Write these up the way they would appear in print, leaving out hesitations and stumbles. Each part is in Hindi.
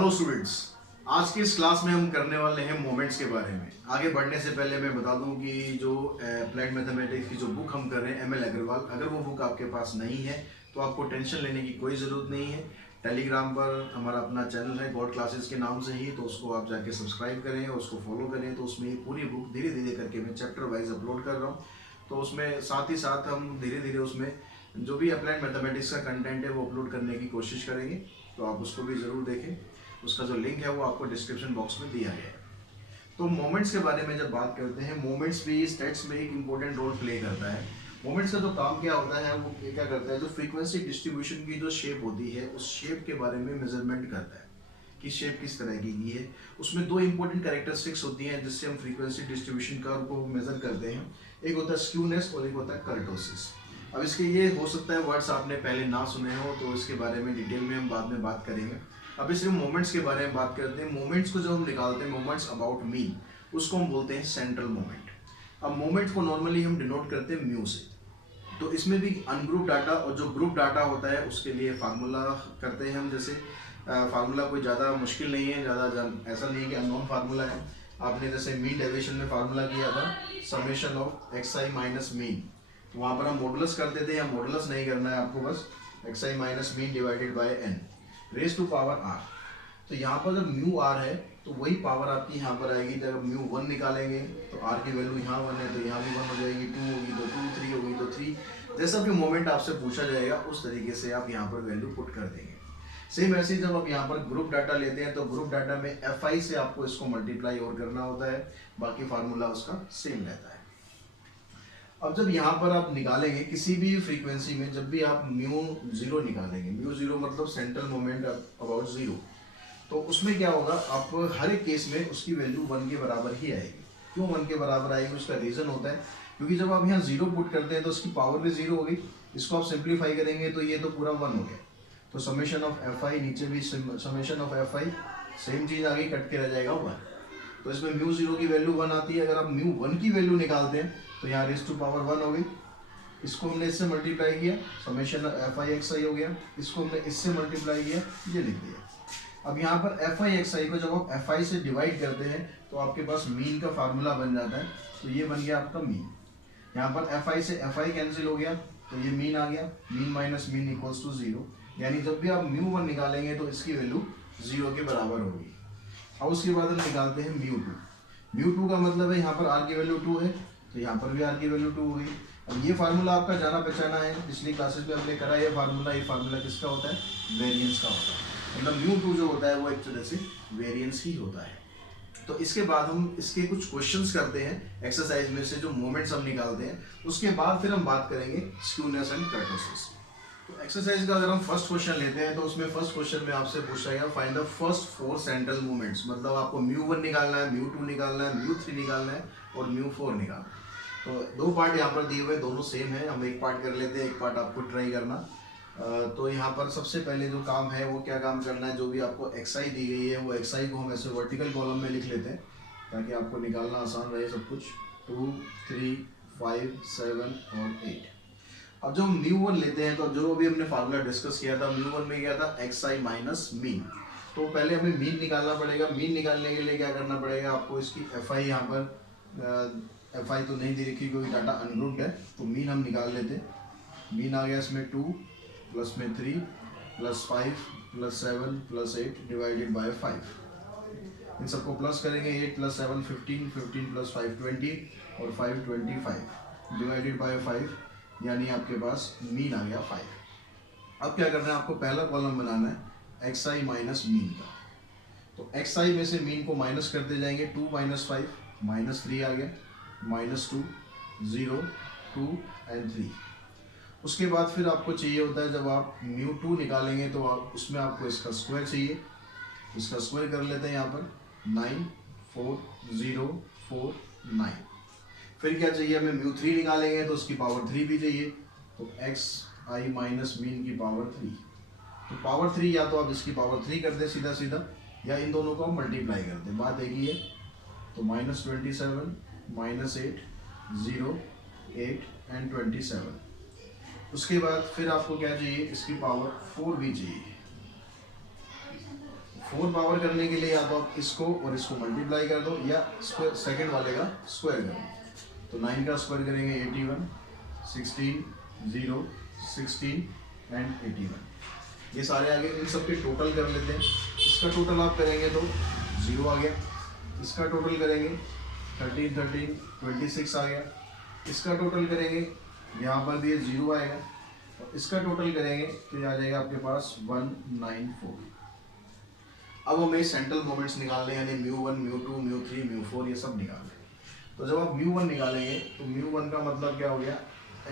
हेलो स्टूडेंट्स, आज की इस क्लास में हम करने वाले हैं मोमेंट्स के बारे में। आगे बढ़ने से पहले मैं बता दूं कि जो अप्लाइड मैथमेटिक्स की जो बुक हम कर रहे हैं एमएल अग्रवाल, अगर वो बुक आपके पास नहीं है तो आपको टेंशन लेने की कोई ज़रूरत नहीं है। टेलीग्राम पर हमारा अपना चैनल है गॉड क्लासेस के नाम से ही, तो उसको आप जाके सब्सक्राइब करें, उसको फॉलो करें। तो उसमें पूरी बुक धीरे धीरे करके मैं चैप्टर वाइज अपलोड कर रहा हूँ। तो उसमें साथ ही साथ हम धीरे धीरे उसमें जो भी अप्लाइड मैथमेटिक्स का कंटेंट है वो अपलोड करने की कोशिश करेंगे। तो आप उसको भी ज़रूर देखें। उसका जो लिंक है वो आपको डिस्क्रिप्शन बॉक्स में दिया गया है। तो मोमेंट्स के बारे में जब बात करते हैं, मोमेंट्स भी स्टेट्स में एक इंपॉर्टेंट रोल प्ले करता है। मोमेंट्स का जो काम क्या होता है वो क्या करता है, जो फ्रीक्वेंसी डिस्ट्रीब्यूशन की जो शेप होती है उस शेप के बारे में मेजरमेंट करता है कि शेप किस तरह की है। उसमें दो इंपॉर्टेंट कैरेक्टरिस्टिक्स होती हैं जिससे हम फ्रीक्वेंसी डिस्ट्रीब्यूशन कर्व को मेजर करते हैं। एक होता है स्क्यूनेस और एक होता है कर्टोसिस। अब इसके ये हो सकता है वर्ड्स आपने पहले ना सुने हो, तो इसके बारे में डिटेल में हम बाद में बात करेंगे। अभी सिर्फ मोमेंट्स के बारे में बात करते हैं। मोमेंट्स को जब हम निकालते हैं, मोमेंट्स अबाउट मीन, उसको हम बोलते हैं सेंट्रल मोमेंट। अब मोमेंट को नॉर्मली हम डिनोट करते हैं म्यू से। तो इसमें भी अनग्रुप डाटा और जो ग्रुप डाटा होता है उसके लिए फार्मूला करते हैं हम। जैसे फार्मूला कोई ज़्यादा मुश्किल नहीं है, ज़्यादा ऐसा नहीं है कि अननोन फार्मूला है। आपने जैसे मीन डेविएशन में फार्मूला किया था summation of x I minus mean, तो वहाँ पर हम मॉडुलस करते थे। या मॉडुलस नहीं करना है आपको, बस x I minus mean divided by n raise to power r. तो यहाँ पर जब म्यू आर है तो वही पावर आपकी यहाँ पर आएगी। जब म्यू वन निकालेंगे तो आर की वैल्यू यहाँ वन है तो यहाँ भी वन हो जाएगी, टू होगी तो टू, थ्री होगी तो थ्री। जैसा भी मोमेंट आपसे पूछा जाएगा उस तरीके से आप यहाँ पर वैल्यू पुट कर देंगे। सेम ऐसे जब आप यहाँ पर ग्रुप डाटा लेते हैं तो ग्रुप डाटा में एफ आई से आपको इसको मल्टीप्लाई और करना होता है, बाकी फार्मूला उसका सेम रहता है। अब जब यहाँ पर आप निकालेंगे किसी भी फ्रीक्वेंसी में, जब भी आप म्यू जीरो निकालेंगे, म्यू जीरो मतलब सेंट्रल मोमेंट अबाउट जीरो, तो उसमें क्या होगा, आप हर एक केस में उसकी वैल्यू वन के बराबर ही आएगी। क्यों वन के बराबर आएगी, उसका रीज़न होता है क्योंकि जब आप यहाँ जीरो पुट करते हैं तो उसकी पावर भी जीरो होगी। इसको आप सिंप्लीफाई करेंगे तो ये तो पूरा वन हो गया। तो समेशन ऑफ एफ आई, नीचे भी summation of F I, same चीज़ आगे कट के रह जाएगा वन। तो इसमें म्यू जीरो की वैल्यू वन आती है। अगर आप म्यू वन की वैल्यू निकालते हैं तो यहाँ रेज टू पावर वन हो गई। इसको हमने इससे मल्टीप्लाई किया, समेशन एफ आई एक्स आई हो गया। इसको हमने इससे मल्टीप्लाई किया, ये लिख दिया। अब यहाँ पर एफ आई एक्स आई को जब आप एफ आई से डिवाइड करते हैं तो आपके पास मीन का फार्मूला बन जाता है। तो ये बन गया आपका मीन। यहाँ पर एफ आई से एफ आई कैंसिल हो गया तो ये मीन आ गया। Mean minus mean equals to zero. यानी जब भी आप म्यू वन निकालेंगे तो इसकी वैल्यू जीरो के बराबर होगी। अब उसके बाद हम निकालते हैं म्यू टू। म्यू टू का मतलब है यहाँ पर आर की वैल्यू टू है तो यहाँ पर भी आर की वैल्यू टू होगी। अब ये फार्मूला आपका जाना पहचाना है, पिछली क्लासेस में हमने करा ये फार्मूला। ये फार्मूला किसका होता है, वेरिएंस का होता है। मतलब म्यू टू जो होता है वो एक तरह से वेरिएंस ही होता है। तो इसके बाद हम इसके कुछ क्वेश्चंस करते हैं एक्सरसाइज में से, जो मोमेंट्स हम निकालते हैं। उसके बाद फिर हम बात करेंगे स्क्यूनेस एंड कर्टोसिस। तो एक्सरसाइज का अगर हम फर्स्ट क्वेश्चन लेते हैं तो उसमें फर्स्ट क्वेश्चन में आपसे पूछा गया find the first four central movements. मतलब आपको म्यू वन निकालना है, म्यू टू निकालना है, म्यू थ्री निकालना है और म्यू फोर निकालना है। तो दो पार्ट यहाँ पर दिए हुए, दोनों सेम है। हम एक पार्ट कर लेते हैं, एक पार्ट आपको ट्राई करना। तो यहाँ पर सबसे पहले जो काम है वो क्या काम करना है, जो भी आपको एक्सआई दी गई है वो एक्सआई को हम ऐसे वर्टिकल कॉलम में लिख लेते हैं ताकि आपको निकालना आसान रहे सब कुछ। 2, 3, 5, 7 और 8। अब जो म्यू वन लेते हैं तो जो भी हमने फार्मूला डिस्कस किया था, म्यू वन में क्या था, एक्स आई माइनस मीन। तो पहले हमें मीन निकालना पड़ेगा। मीन निकालने के लिए क्या करना पड़ेगा आपको, इसकी एफ आई यहाँ पर एफ आई तो नहीं दे रखी क्योंकि डाटा अनग्रुप्ड है, तो मीन हम निकाल लेते हैं। मीन आ गया इसमें 2 प्लस में 3 plus 5 plus 7 plus 8 divided by 5। इन सबको प्लस करेंगे, 8 प्लस 7 15, 15 प्लस 5 20 और 5 25 डिवाइडेड बाय 5, यानी आपके पास मीन आ गया 5। अब क्या करना है, आपको पहला कॉलम बनाना है एक्स आई माइनस मीन का। तो एक्स आई में से मीन को माइनस करते जाएंगे। 2 माइनस 5 माइनस 3 आ गया, माइनस 2 0 2 एंड 3। उसके बाद फिर आपको चाहिए होता है, जब आप म्यू टू निकालेंगे तो उसमें आपको इसका स्क्वायर चाहिए। इसका स्क्वायर कर लेते हैं यहाँ पर 9 4 0 4 9। फिर क्या चाहिए हमें, म्यू थ्री निकालेंगे तो उसकी पावर 3 भी चाहिए। तो एक्स आई माइनस मीन की पावर 3। तो पावर 3 या तो आप इसकी पावर 3 कर दें सीधा सीधा, या इन दोनों को आप मल्टीप्लाई कर दें, बात एक ही है। तो माइनस 27 माइनस 8 0 8 एंड 27। उसके बाद फिर आपको क्या चाहिए, इसकी पावर 4 भी चाहिए। 4 पावर करने के लिए या तो आप इसको और इसको मल्टीप्लाई कर दो या स्क्वायर सेकंड वाले का स्क्वायर कर दो। तो 9 का स्क्वायर करेंगे 81, 16, 0, 16 एंड 81। ये सारे आगे, इन सब के टोटल कर लेते हैं। इसका टोटल आप करेंगे तो 0 आ गया, इसका टोटल करेंगे 13, 13, 26 आ गया, इसका टोटल करेंगे यहाँ पर भी 0 आएगा, और इसका टोटल करेंगे तो ये आ जाएगा आपके पास 194। अब हमें सेंट्रल मोमेंट्स निकालने यानी μ1, μ2, μ3, μ4 ये सब निकालने हैं। तो जब आप μ1 निकालेंगे तो μ1 का मतलब क्या हो गया,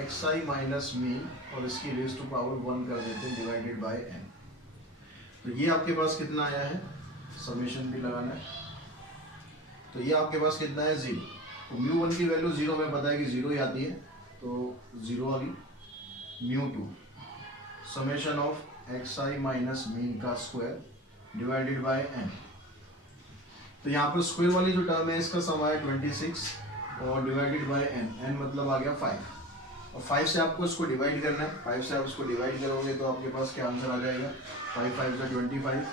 xi माइनस मीन और इसकी रेज टू पावर 1 कर देते हैं डिवाइडेड बाय n। तो ये आपके पास कितना आया है, समेशन भी लगाना है, तो ये आपके पास कितना है 0। तो μ1 की वैल्यू 0 में पता है कि 0 ही आती है, तो 0 आ गई। μ2 summation of xi minus mean का स्क्वायर डिवाइडेड बाय n। तो यहाँ पर स्क्वायर वाली जो टर्म है इसका सम आया 26 और डिवाइडेड बाय n, n मतलब आ गया 5, और 5 से आपको इसको डिवाइड करना है। 5 से आप इसको डिवाइड करोगे तो आपके पास क्या आंसर आ जाएगा, 5 5 = 25,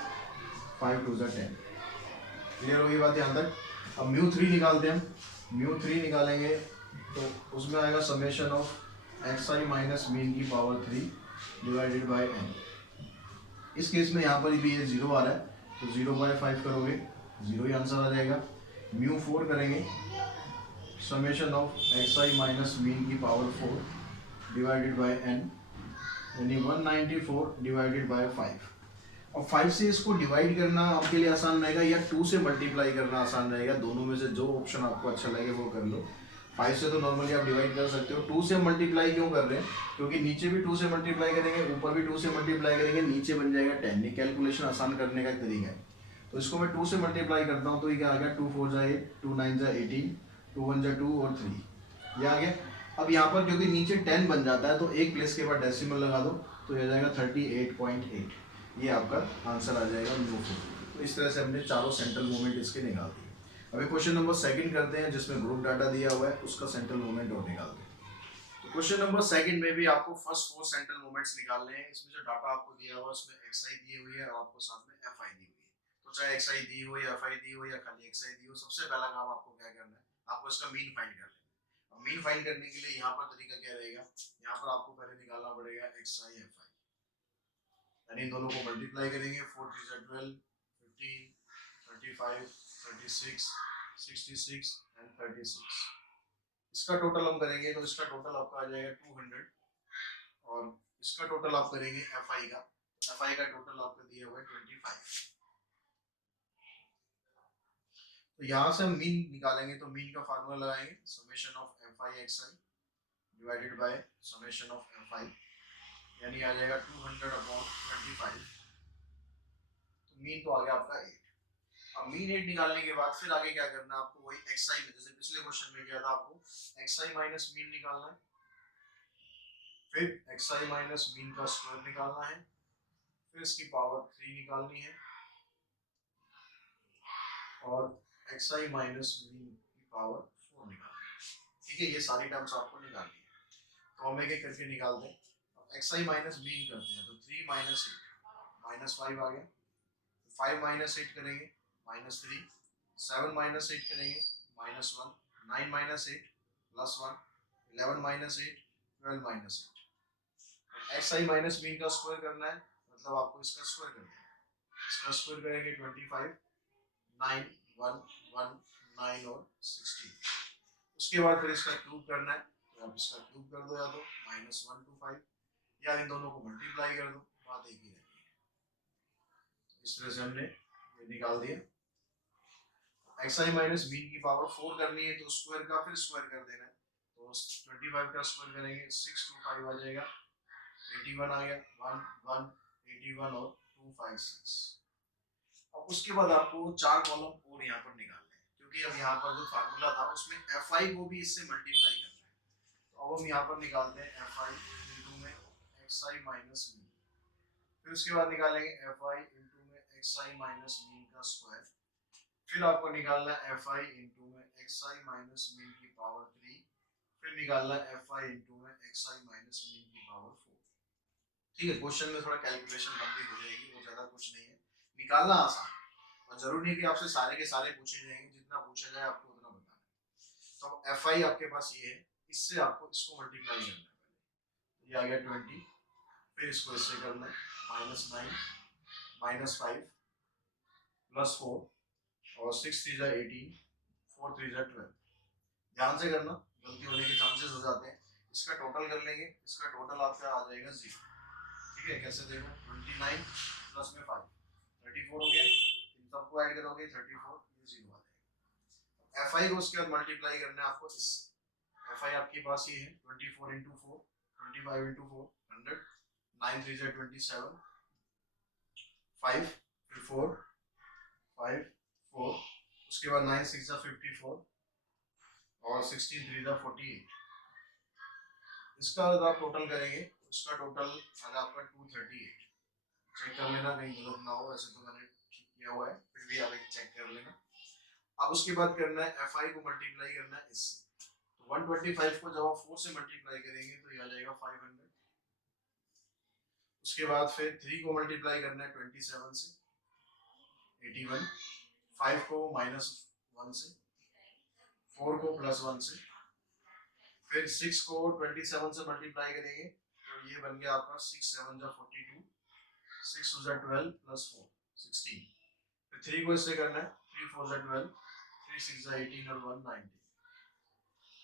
5 2 = 10। क्लियर होगी बात यहाँ तक। अब μ3 निकालते हैं, μ3 निकालेंगे तो उसमें आएगा summation of xi minus mean की पावर 3 डिवाइडेड बाय n। इस केस में यहाँ पर भी ये 0 आ रहा है, तो 0/5 करोगे 0 ही आंसर आ जाएगा। μ4 करेंगे summation of xi minus mean की पावर 4 डिवाइडेड बाय n, यानी 194 डिवाइडेड बाय 5। और 5 से इसको डिवाइड करना आपके लिए आसान रहेगा या 2 से मल्टीप्लाई करना आसान रहेगा, दोनों में से जो ऑप्शन आपको अच्छा लगे वो कर लो। 5 से तो नॉर्मली आप डिवाइड कर सकते हो, 2 से मल्टीप्लाई क्यों कर रहे हैं, क्योंकि नीचे भी 2 से मल्टीप्लाई करेंगे, ऊपर भी 2 से मल्टीप्लाई करेंगे, नीचे बन जाएगा 10। ये कैलकुलेशन आसान करने का एक तरीका है। तो इसको मैं 2 से मल्टीप्लाई करता हूँ, तो ये क्या आ गया, 2 4 = 8, 2 9 = 18, 2 1 = 2 और 3, ये आ गया। अब यहाँ पर क्योंकि नीचे 10 बन जाता है तो एक प्लेस के बाद डेसिमल लगा दो, तो ये आ जाएगा 38.8। ये आपका आंसर आ जाएगा μ4। तो इस तरह से हमने चारों सेंट्रल मोमेंट इसके निकाल दिए। अभी क्वेश्चन नंबर 2 करते हैं, जिसमें ग्रुप डाटा दिया हुआ है, उसका सेंट्रल मोमेंट और निकालते हैं। तो क्वेश्चन नंबर 2 में भी आपको फर्स्ट 4 सेंट्रल मोमेंट्स निकालने हैं। इसमें जो डाटा आपको दिया हुआ है उसमें xi दी हुई है और आपको साथ में fi दी हुई है। तो चाहे xi दी हो या fi दी हो या खाली xi दी हो, सबसे पहला काम आपको क्या करना है, आपको इसका मीन फाइंड कर लेना है। अब मीन फाइंड करने के लिए यहाँ पर तरीका क्या रहेगा, यहाँ पर आपको पहले निकालना पड़ेगा xi fi, यानी इन दोनों को मल्टीप्लाई करेंगे, 4 3 = 12, 15, 35, 36, 66 एंड 36। इसका टोटल हम करेंगे तो इसका टोटल आपका आ जाएगा 200, और इसका टोटल आप करेंगे fi का, fi का टोटल आपको दिया हुआ है 25। तो यहाँ से हम मीन निकालेंगे, तो मीन का फार्मूला लगाएंगे, summation of fi xi divided by summation of fi, यानी आ जाएगा 200/25। तो मीन तो आ गया आपका 8। अब मीन 8 निकालने के बाद फिर आगे क्या करना है आपको, वही xi में, जैसे पिछले क्वेश्चन में किया था, आपको xi माइनस मीन निकालना है, फिर xi माइनस मीन का स्क्वायर निकालना है, फिर इसकी पावर 3 निकालनी है, और xi माइनस मीन की पावर 4 निकालनी है। ठीक है, ये सारी टर्म्स आपको निकालनी है। तो हम एक एक करके निकालते हैं। xi माइनस मीन करते हैं, तो 3 - 8 -5 आ गया, 5 - 8 करेंगे -3, 7 - 8 करेंगे -1, 9 - 8 +1, 11 - 8 12 - 8। xi माइनस मीन का स्क्वायर करना है, मतलब आपको इसका स्क्वायर करना है। इसका स्क्वायर करेंगे 25, 9 1 1 9 और 16। उसके बाद फिर इसका क्यूब करना है, तो आप इसका क्यूब कर दो, या तो -1 to 5, या इन दोनों को मल्टीप्लाई कर दो, बात एक ही रहती है। इस तरह से हमने ये निकाल दिया। xi माइनस मीन की पावर 4 करनी है, तो स्क्वायर का फिर स्क्वायर कर देना है, तो 25 का स्क्वायर करेंगे 6 2 5 आ जाएगा, 81 आ गया, 1 1 81 और 2 5 6। अब उसके बाद आपको 4 कॉलम और यहाँ पर निकालने हैं, क्योंकि अब यहाँ पर जो फार्मूला था उसमें fi को भी इससे मल्टीप्लाई करना है। तो अब हम यहाँ पर निकालते हैं fi इनटू में xi माइनस मीन, फिर उसके बाद निकालेंगे fi इनटू में xi माइनस मीन का स्क्वायर, फिर आपको निकालना है fi इनटू में xi माइनस मीन की पावर 3, फिर निकालना है fi इनटू में xi माइनस मीन की पावर 4। ठीक है, क्वेश्चन में थोड़ा कैलकुलेशन लंबी हो जाएगी, वो ज्यादा कुछ नहीं है, निकालना आसान है और जरूरी नहीं कि आपसे सारे के सारे पूछे जाएंगे, जितना पूछा जाए आपको उतना बताना है। तो एफ आई आपके पास ये है, इससे आपको इसको मल्टीप्लाई करना है। पहले ये आ गया 20, फिर इसको इससे करना है -9 -5 +4 और 6 3 जा 18, 4 3 जा 12। ध्यान से करना, गलती होने के चांसेस हो जाते हैं। इसका टोटल कर लेंगे, इसका टोटल आपका आ जाएगा 0। ठीक है, कैसे देखो 29 प्लस में 5 34 हो गया, इन सबको ऐड करोगे 34, ये 0 आ जाएगा। एफ आई को उसके बाद मल्टीप्लाई करना है आपको इससे। एफ आई आपके पास ये है 24 इंटू 4, 25 इंटू 4 100, 9 3 जा 27, 5 फिर 4 5 4, उसके बाद 9 6 जा 54 और 16 3 जा 48। इसका अगर आप टोटल करेंगे तो इसका टोटल आएगा आपका 238। चेक कर लेना कहीं गलत ना हो, वैसे तो मैंने ठीक किया हुआ है, फिर भी आप एक चेक कर लेना। अब उसके बाद करना है एफ आई को मल्टीप्लाई करना है इससे। तो 125 को जब आप 4 से मल्टीप्लाई करेंगे तो ये आ जाएगा 500। उसके बाद फिर 3 को मल्टीप्लाई करना है 27 से 81, 5 को -1 से, 4 को +1 से, फिर 6 को 27 से मल्टीप्लाई करेंगे तो ये बन गया आपका 6 7 जा 42, 6 2 जा 12 +4 16। फिर 3 को इससे करना है, 3 4 जा 12, 3 6 जा 18 और 1 19।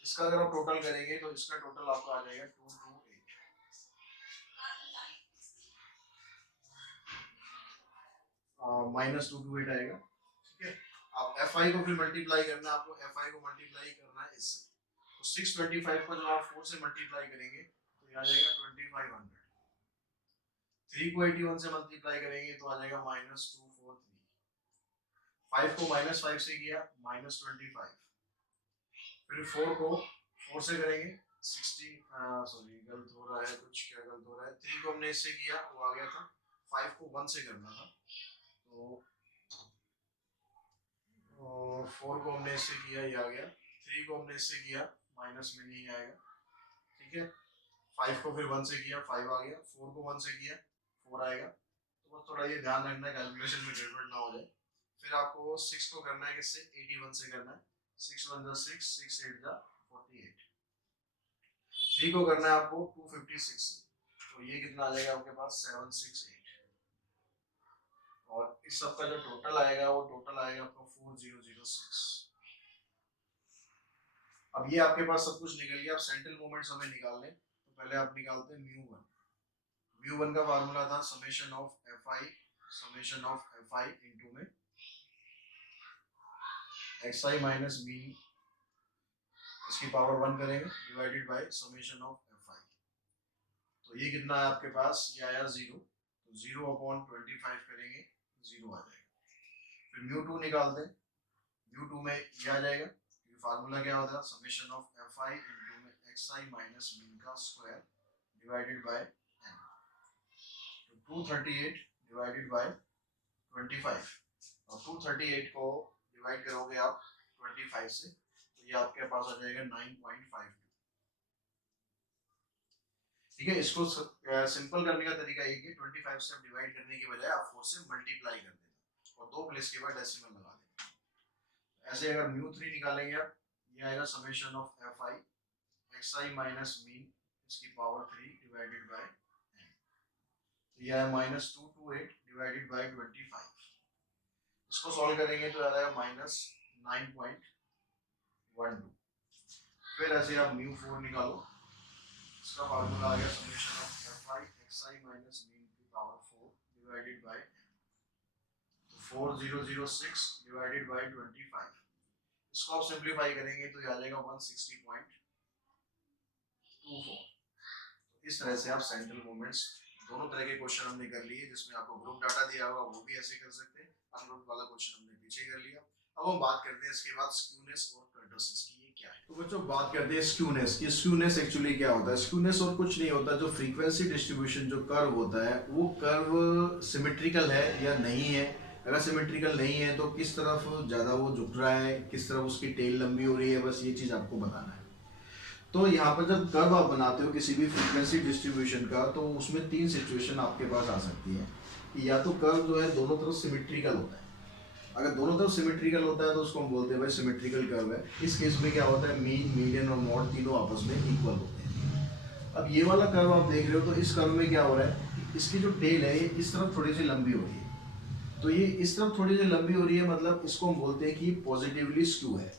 इसका अगर आप टोटल करेंगे तो इसका टोटल आपका आ जाएगा 228, -228 आएगा। ठीक है, अब एफ आई को फिर मल्टीप्लाई करना है आपको, एफ आई को मल्टीप्लाई करना है इससे। तो 625 को जब आप 4 से मल्टीप्लाई करेंगे तो ये आ जाएगा 2500। 3 को 81 से मल्टीप्लाई करेंगे तो आ जाएगा -243। 5 को -5 से किया -25, फिर 4 को 4 से करेंगे 60, सॉरी गलत हो रहा है कुछ, क्या गलत हो रहा है, 3 को हमने इससे किया वो आ गया था, 5 को 1 से करना था तो 4 को हमने इससे किया ये आ गया, 3 को हमने इससे किया माइनस में नहीं आएगा। ठीक है, 5 को फिर 1 से किया 5 आ गया, 4 को 1 से किया 4 आएगा। तो बस थोड़ा ये ध्यान रखना है कैलकुलेशन में गड़बड़ ना हो जाए। फिर आपको 6 को करना है किससे, 81 से करना है, 6 1 जा 6, 6 8 जा 48। 3 को करना है आपको 256 से, तो ये कितना आ जाएगा आपके पास 768। और इस सब का जो टोटल आएगा वो टोटल आएगा आपका 4006। अब ये आपके पास सब कुछ निकल गया। अब सेंट्रल मोमेंट्स हमें निकालने, तो पहले आप निकालते हैं μ1। μ1 का फार्मूला था summation of F I into में एक्स आई माइनस मीन, इसकी पावर 1 करेंगे divided by summation of F आई। तो ये कितना है आपके पास, ये आया 0, तो 0/25 करेंगे 0 आ जाएगा। फिर μ2 निकालते हैं, μ2 में ये आ जाएगा, फार्मूला क्या होता है summation of F I into में एक्स आई माइनस मीन का स्क्वायर डिवाइडेड बाय n। तो 238 डिवाइडेड बाय 25, और 238 को डिवाइड करोगे आप 25 से तो ये आपके पास आ जाएगा 9.52। ठीक है, इसको सिंपल करने का तरीका ये कि 25 से डिवाइड करने के बजाय आप 4 से मल्टीप्लाई कर देना और 2 प्लेस के बाद डेसिमल लगा देना। ऐसे अगर μ3 निकालेंगे आप, ये आएगा summation of F I X I minus mean इसकी पावर 3 डिवाइडेड बाय n। तो ये आया -228 डिवाइडेड बाय 25। इसको सॉल्व करेंगे तो आ जाएगा -9.12। फिर ऐसे आप μ4 निकालो, इसका फार्मूला आ गया summation of F I X I minus mean की power 4 divided by 4006 divided by 25। इसको आप सिंपलीफाई करेंगे तो ये आ जाएगा 160.24। इस तरह से आप सेंट्रल मोमेंट्स दोनों तरह के क्वेश्चन हमने कर लिए, जिसमें आपको ग्रुप डाटा दिया होगा वो भी ऐसे कर सकते हैं, अनग्रुप वाला क्वेश्चन हमने पीछे कर लिया। अब हम बात करते हैं इसके बाद स्क्यूनेस और कर्टोसिस की, ये क्या है। तो बच्चों बात करते हैं स्क्यूनेस की। स्क्यूनेस एक्चुअली क्या होता है, स्क्यूनेस और कुछ नहीं होता, जो फ्रीक्वेंसी डिस्ट्रीब्यूशन जो कर्व होता है वो कर्व सिमेट्रिकल है या नहीं है। अगर सिमेट्रिकल नहीं है तो किस तरफ ज़्यादा वो झुक रहा है, किस तरफ उसकी टेल लंबी हो रही है, बस ये चीज़ आपको बताना है। तो यहाँ पर जब कर्व आप बनाते हो किसी भी फ्रीक्वेंसी डिस्ट्रीब्यूशन का, तो उसमें तीन सिचुएशन आपके पास आ सकती है कि या तो कर्व जो है दोनों तरफ सिमेट्रिकल होता है। अगर दोनों तरफ सिमेट्रिकल होता है तो उसको हम बोलते हैं भाई सिमेट्रिकल कर्व है। इस केस में क्या होता है, मीन, मीडियन और मॉड तीनों आपस में इक्वल होते हैं। अब ये वाला कर्व आप देख रहे हो, तो इस कर्व में क्या हो रहा है कि इसकी जो टेल है ये इस तरफ थोड़ी सी लंबी हो रही है। तो ये इस तरफ थोड़ी सी लंबी हो रही है, मतलब इसको हम बोलते हैं कि पॉजिटिवली स्क्यू है।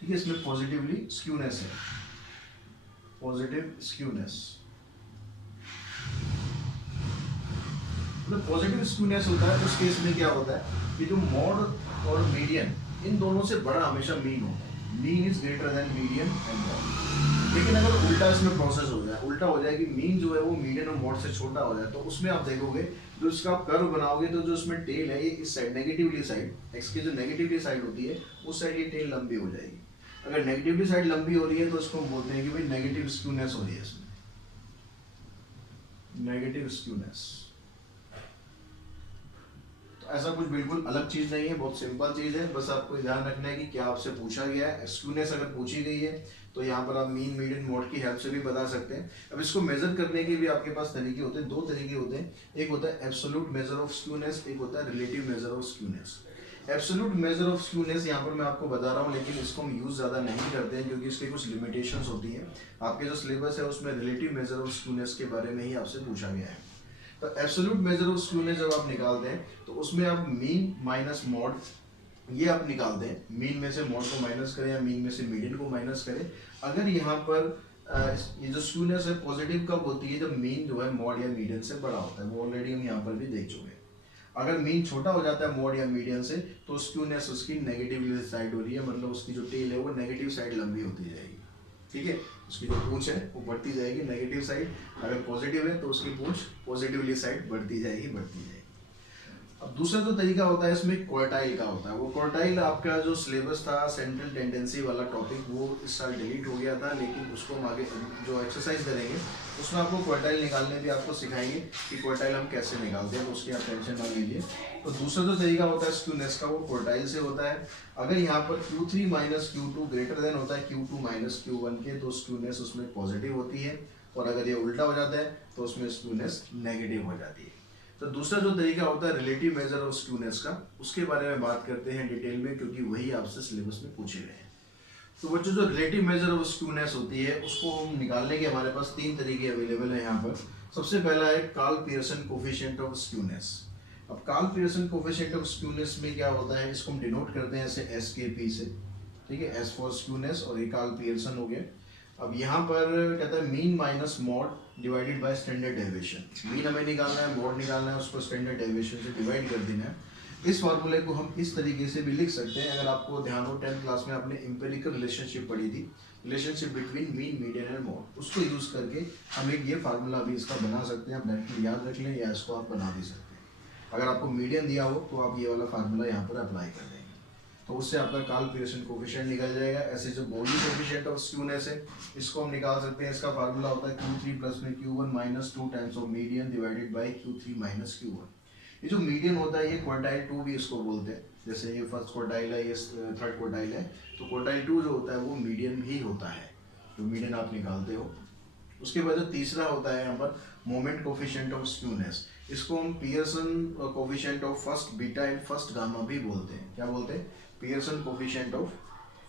ठीक है, इसमें पॉजिटिवली स्क्यूनेस है, पॉजिटिव स्क्यूनेस। मतलब पॉजिटिव स्क्यूनेस होता है उस केस में क्या होता है कि जो मॉड और मीडियन, इन दोनों से बड़ा हमेशा मीन होता है। Mean is greater than median and mod. लेकिन अगर उल्टा इसमें प्रोसेस हो जाए, उल्टा हो जाए कि मीन जो है वो मीडियन और मॉड से छोटा हो जाए, तो उसमें आप देखोगे जो इसका आप कर्व बनाओगे तो जो इसमें टेल है ये इस साइड नेगेटिवली साइड, एक्स की जो नेगेटिवली साइड होती है उस साइड ये टेल लंबी हो जाएगी। अगर नेगेटिवली साइड लंबी हो रही है तो इसको हम बोलते हैं कि भाई नेगेटिव स्क्यूनेस हो रही है इसमें, नेगेटिव स्क्यूनेस। तो ऐसा कुछ बिल्कुल अलग चीज नहीं है, बहुत सिंपल चीज है, बस आपको ध्यान रखना है कि क्या आपसे पूछा गया है। स्क्यूनेस अगर पूछी गई है तो यहाँ पर आप मीन, मीडियन, मॉड की हेल्प से भी बता सकते हैं। अब इसको मेजर करने के भी आपके पास तरीके होते हैं, दो तरीके होते हैं। एक होता है एब्सोल्यूट मेजर ऑफ स्क्यूनेस, एक होता है relative measure of skewness. Absolute measure of skewness यहाँ पर मैं आपको बता रहा हूँ, लेकिन इसको हम यूज ज़्यादा नहीं करते हैं क्योंकि इसके कुछ लिमिटेशंस होती हैं। आपके जो सिलेबस है उसमें रिलेटिव मेजर ऑफ स्क्यूनेस के बारे में ही आपसे पूछा गया है। तो एब्सोल्यूट मेजर ऑफ स्क्यूनेस जब आप निकालते हैं तो उसमें आप मीन माइनस मॉड ये आप निकालते हैं। मीन में से मॉड को माइनस करें या मीन में से मीडियन को माइनस करें। अगर यहाँ पर ये जो स्क्यूनेस है पॉजिटिव कब होती है, जब मीन जो है मॉड या मीडियन से बड़ा होता है, वो ऑलरेडी हम यहाँ पर भी देख चुके हैं। अगर मीन छोटा हो जाता है मॉड या मीडियन से तो स्क्यूनेस उसकी नेगेटिव साइड हो रही है, मतलब उसकी जो टेल है वो नेगेटिव साइड लंबी होती जाएगी। ठीक है, उसकी जो पूंछ है वो बढ़ती जाएगी नेगेटिव साइड। अगर पॉजिटिव है तो उसकी पूंछ पॉजिटिवली साइड बढ़ती जाएगी, बढ़ती जाएगी। अब दूसरा जो तरीका होता है इसमें क्वार्टाइल का होता है। वो क्वार्टाइल आपका जो सिलेबस था सेंट्रल टेंडेंसी वाला टॉपिक वो इस साल डिलीट हो गया था, लेकिन उसको हम आगे जो एक्सरसाइज करेंगे उसमें आपको क्वार्टाइल निकालने भी आपको सिखाएंगे कि क्वार्टाइल हम कैसे निकालते हैं, तो उसकी आप टेंशन ना लीजिए। तो दूसरा जो तरीका होता है स्क्यूनेस का वो क्वार्टाइल से होता है। अगर यहाँ पर Q3 minus Q2 greater than होता है Q2 माइनस Q1 के, तो स्क्यूनेस उसमें पॉजिटिव होती है, और अगर ये उल्टा हो जाता है तो उसमें स्क्यूनेस नेगेटिव हो जाती है। तो दूसरा जो तरीका होता है रिलेटिव मेजर ऑफ स्क्यूनेस का, उसके बारे में बात करते हैं डिटेल में, क्योंकि वही आपसे सिलेबस में पूछे गए हैं। तो बच्चों जो रिलेटिव मेजर ऑफ स्क्यूनेस होती है उसको हम निकालने के हमारे पास तीन तरीके अवेलेबल है यहाँ पर। सबसे पहला है Karl Pearson coefficient of skewness. अब Karl Pearson coefficient of skewness में क्या होता है, इसको हम डिनोट करते हैं ऐसे एस के पी से। ठीक है, एस फॉर स्क्यूनेस और ये कार्ल पियर्सन हो गया। अब यहाँ पर कहता है mean minus mode divided by standard deviation. Mean हमें निकालना है, मॉड निकालना है, उसको स्टैंडर्ड डेविएशन से डिवाइड कर देना है। इस फार्मूले को हम इस तरीके से भी लिख सकते हैं। अगर आपको ध्यान हो 10th क्लास में आपने एम्पिरिकल रिलेशनशिप पढ़ी थी, relationship between mean, median and mod, उसको यूज करके हम एक ये फार्मूला भी इसका बना सकते हैं। आप डायरेक्टली याद रख लें या इसको आप बना भी सकते हैं। अगर आपको मीडियन दिया हो तो आप ये वाला फार्मूला यहाँ पर अप्लाई कर देंगे, तो उससे आपका कार्ल पियर्सन कोफिशिएंट निकल जाएगा। ऐसे जो बोली कोफिशिएंट ऑफ स्क्यूनेस है इसको हम निकाल सकते हैं। इसका फार्मूला होता है Q3 प्लस में Q1 minus 2 times of median divided by Q3 minus Q1। ये जो मीडियन होता है ये क्वार्टाइल 2 भी इसको बोलते हैं। जैसे ये फर्स्ट क्वार्टाइल है, ये थर्ड क्वार्टाइल है, तो क्वार्टाइल 2 जो होता है वो मीडियन ही होता है, जो मीडियन आप निकालते हो। उसके बाद जो तीसरा होता है यहाँ पर मोमेंट कोफिशिएंट ऑफ स्क्यूनेस, इसको हम Pearson coefficient of first beta and first gamma भी बोलते हैं। क्या बोलते हैं? Pearson coefficient of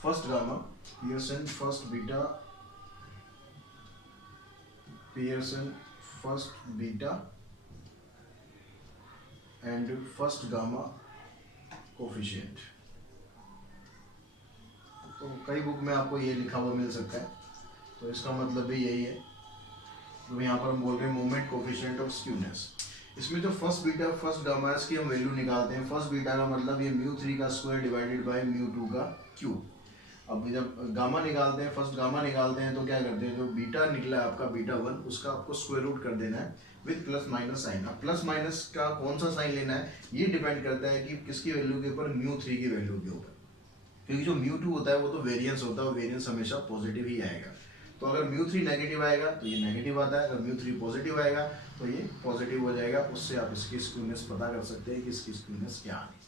first gamma, Pearson first beta, Pearson first beta and first gamma coefficient. तो कई बुक में आपको ये लिखा हुआ मिल सकता है, तो इसका मतलब भी यही है। तो यहाँ पर हम बोल रहे हैं मोमेंट कोफिशिएंट ऑफ स्क्यूनेस। इसमें जो फर्स्ट बीटा फर्स्ट गामा है इसकी हम वैल्यू निकालते हैं। फर्स्ट बीटा का मतलब ये μ3 का स्क्वायर डिवाइडेड बाय μ2 का क्यूब। अब जब गामा निकालते हैं, फर्स्ट गामा निकालते हैं, तो क्या करते हैं, जो बीटा निकला है आपका बीटा 1, उसका आपको स्क्वायर रूट कर देना है विद प्लस माइनस साइन। अब प्लस माइनस का कौन सा साइन लेना है ये डिपेंड करता है कि किसकी वैल्यू के ऊपर, μ3 की वैल्यू के ऊपर, क्योंकि जो μ2 होता है वो तो वेरिएंस होता है, और वेरिएंस हमेशा पॉजिटिव ही आएगा। तो अगर μ3 नेगेटिव आएगा तो ये नेगेटिव आता है, अगर μ3 पॉजिटिव आएगा तो ये पॉजिटिव हो जाएगा। उससे आप इसकी स्क्यूनेस पता कर सकते हैं कि इसकी स्क्यूनेस क्या आनी।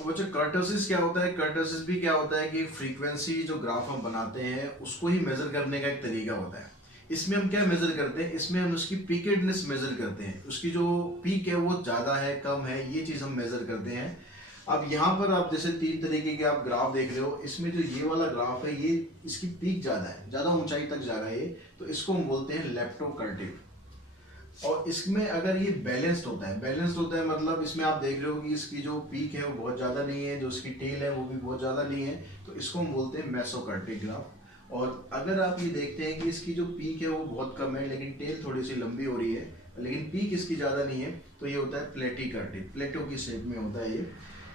अब बच्चों कर्टोसिस क्या होता है? कर्टोसिस भी क्या होता है कि फ्रीक्वेंसी जो ग्राफ हम बनाते हैं उसको ही मेजर करने का एक तरीका होता है। इसमें हम क्या मेजर करते हैं? इसमें हम उसकी पीकेडनेस मेजर करते हैं, उसकी जो पीक है वो ज़्यादा है कम है, ये चीज़ हम मेजर करते हैं। अब यहाँ पर आप जैसे 3 तरीके के आप ग्राफ देख रहे हो, इसमें जो ये वाला ग्राफ है ये इसकी पीक ज़्यादा है, ज़्यादा ऊंचाई तक जा रहा है ये, तो इसको हम बोलते हैं लेप्टोकर्टिव। और इसमें अगर ये बैलेंस्ड होता है मतलब इसमें आप देख रहे हो कि इसकी जो पीक है वो बहुत ज़्यादा नहीं है, जो इसकी टेल है वो भी बहुत ज़्यादा नहीं है, तो इसको हम बोलते हैं मेसोकार्टिक ग्राफ। और अगर आप ये देखते हैं कि इसकी जो पीक है वो बहुत कम है लेकिन टेल थोड़ी सी लंबी हो रही है, लेकिन पीक इसकी ज़्यादा नहीं है, तो ये होता है प्लेटिकर्टिक, प्लेटो की शेप में होता है ये।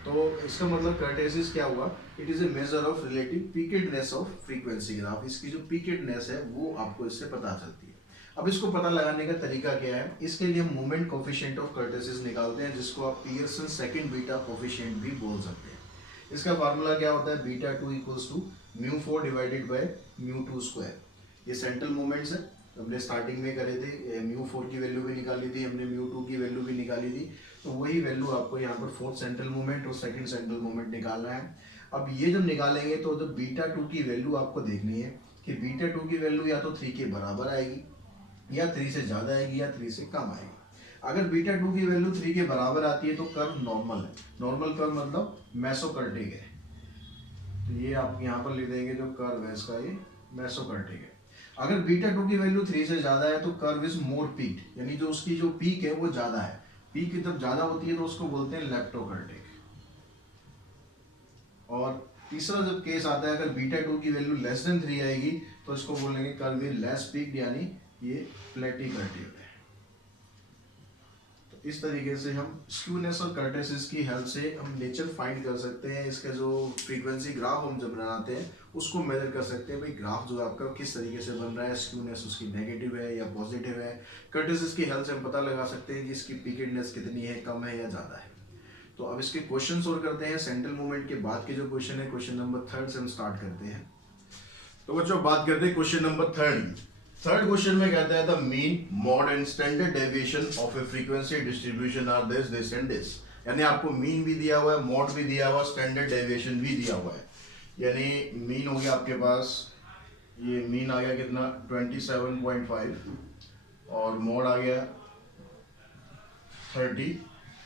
तो इसका मतलब कर्टेसिस क्या हुआ? It is a measure of relative peakedness of frequency graph. इसकी जो पीकेडनेस है वो आपको इससे पता चलती है। अब इसको पता लगाने का तरीका क्या है? इसके लिए हम मोमेंट कोफिशिएंट ऑफ कर्टेसिस निकालते हैं, जिसको आप पियर्सन सेकंड बीटा कोफिशिएंट भी बोल सकते हैं। इसका फार्मूला क्या होता है? Beta 2 equals to mu 4 divided by mu 2 square. ये सेंट्रल मोमेंट्स है, हमने स्टार्टिंग में करे थे, म्यू 4 की वैल्यू भी निकाली थी हमने, म्यू 2 की वैल्यू भी निकाली थी, तो वही वैल्यू आपको यहाँ पर फोर्थ सेंट्रल मोमेंट और सेकंड सेंट्रल मोमेंट निकालना है। अब ये जब निकालेंगे तो जो बीटा 2 की वैल्यू आपको देखनी है कि बीटा 2 की वैल्यू या तो 3 के बराबर आएगी, या 3 से ज़्यादा आएगी, या 3 से कम आएगी। अगर बीटा 2 की वैल्यू 3 के बराबर आती है तो कर्व नॉर्मल है, नॉर्मल कर्व मतलब मेसोकर्टिक है, तो ये आप यहाँ पर लिख देंगे जो कर्व है इसका ये मेसोकर्टिक है। अगर बीटा 2 की वैल्यू 3 से ज़्यादा है तो कर्व इज मोर पीक्ड, यानी जो उसकी जो पीक है वो ज़्यादा है, पीक जब ज़्यादा होती है तो उसको बोलते हैं लेप्टोकर्टिक। और तीसरा जब केस आता है, अगर बीटा 2 की वैल्यू लेस देन 3 आएगी तो इसको बोलेंगे कर्व इज लेस पीक्ड, यानी ये प्लेटिकर्टिव है। तो इस तरीके से हम स्क्यूनेस और कर्टेसिस की हेल्प से हम नेचर फाइंड कर सकते हैं। इसका जो फ्रीक्वेंसी ग्राफ हम जब बनाते हैं उसको मेजर कर सकते हैं, भाई ग्राफ जो है आपका किस तरीके से बन रहा है, स्क्यूनेस उसकी नेगेटिव है या पॉजिटिव है। कर्टेसिस की हेल्प से हम पता लगा सकते हैं कि इसकी पीकेडनेस कितनी है, कम है या ज़्यादा है। तो अब इसके क्वेश्चन सोल्व करते हैं। सेंट्रल मूवमेंट के बाद के जो क्वेश्चन है, क्वेश्चन नंबर 3 से हम स्टार्ट करते हैं। तो बच्चों बात करते हैं क्वेश्चन नंबर 3। थर्ड क्वेश्चन में कहता है the mean mode and standard deviation of a frequency distribution are this this and this. यानी आपको मीन भी दिया हुआ है, मॉड भी दिया हुआ है, स्टैंडर्ड डेविएशन भी दिया हुआ है। यानी मीन हो गया आपके पास, ये मीन आ गया कितना 27.5 और मॉड आ गया 30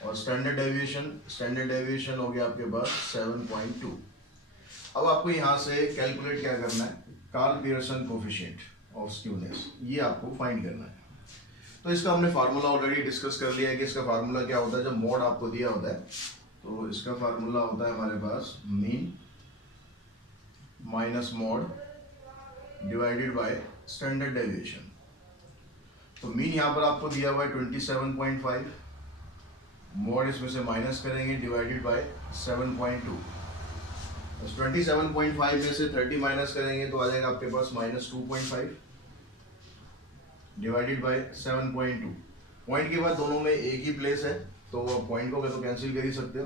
और स्टैंडर्ड डेविएशन हो गया आपके पास 7.2। अब आपको यहाँ से कैलकुलेट क्या करना है? Karl Pearson coefficient of skewness, ये आपको फाइंड करना है। तो इसका हमने फार्मूला ऑलरेडी डिस्कस कर लिया है कि इसका फार्मूला क्या होता है। जब मॉड आपको दिया होता है तो इसका फार्मूला होता है हमारे पास mean minus mode divided by standard deviation. तो मीन यहाँ पर आपको दिया हुआ है 27.5, मॉड इसमें से माइनस करेंगे डिवाइडेड बाय 7.2। 27.5 में से 30 माइनस करेंगे तो आ जाएगा आपके पास -2.5 डिवाइडेड बाय 7.2। पॉइंट के बाद दोनों में एक ही प्लेस है तो पॉइंट को तो कैंसिल कर ही सकते हो,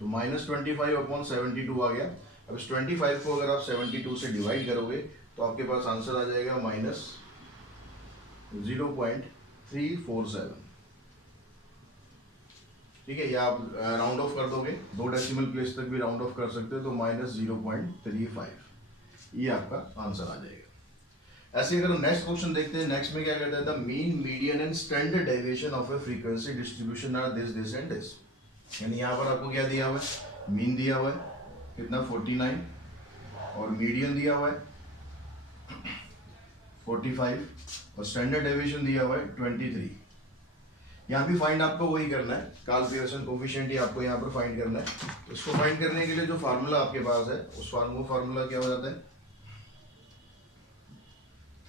तो -25/72 आ गया। अब इस 25 को अगर आप 72 से डिवाइड करोगे तो आपके पास आंसर आ जाएगा -0.347। ठीक है, या आप राउंड ऑफ कर दोगे, 2 डेसिमल प्लेस तक भी राउंड ऑफ कर सकते हो, तो -0.35 ये आपका आंसर आ जाएगा। ऐसे अगर नेक्स्ट क्वेश्चन देखते हैं, नेक्स्ट में क्या कहता है the mean median and standard deviation of a frequency distribution are this this and this. यानी यहाँ पर आपको क्या दिया हुआ है? मीन दिया हुआ है कितना 49 और मीडियन दिया हुआ है 45 और स्टैंडर्ड डेविएशन दिया हुआ है 23। यहाँ भी फाइंड आपको वही करना है, कार्ल पियर्सन कोफिशिएंट ही आपको यहाँ पर फाइंड करना है। तो इसको फाइंड करने के लिए जो फार्मूला आपके पास है उस फार्मूला क्या हो जाता है?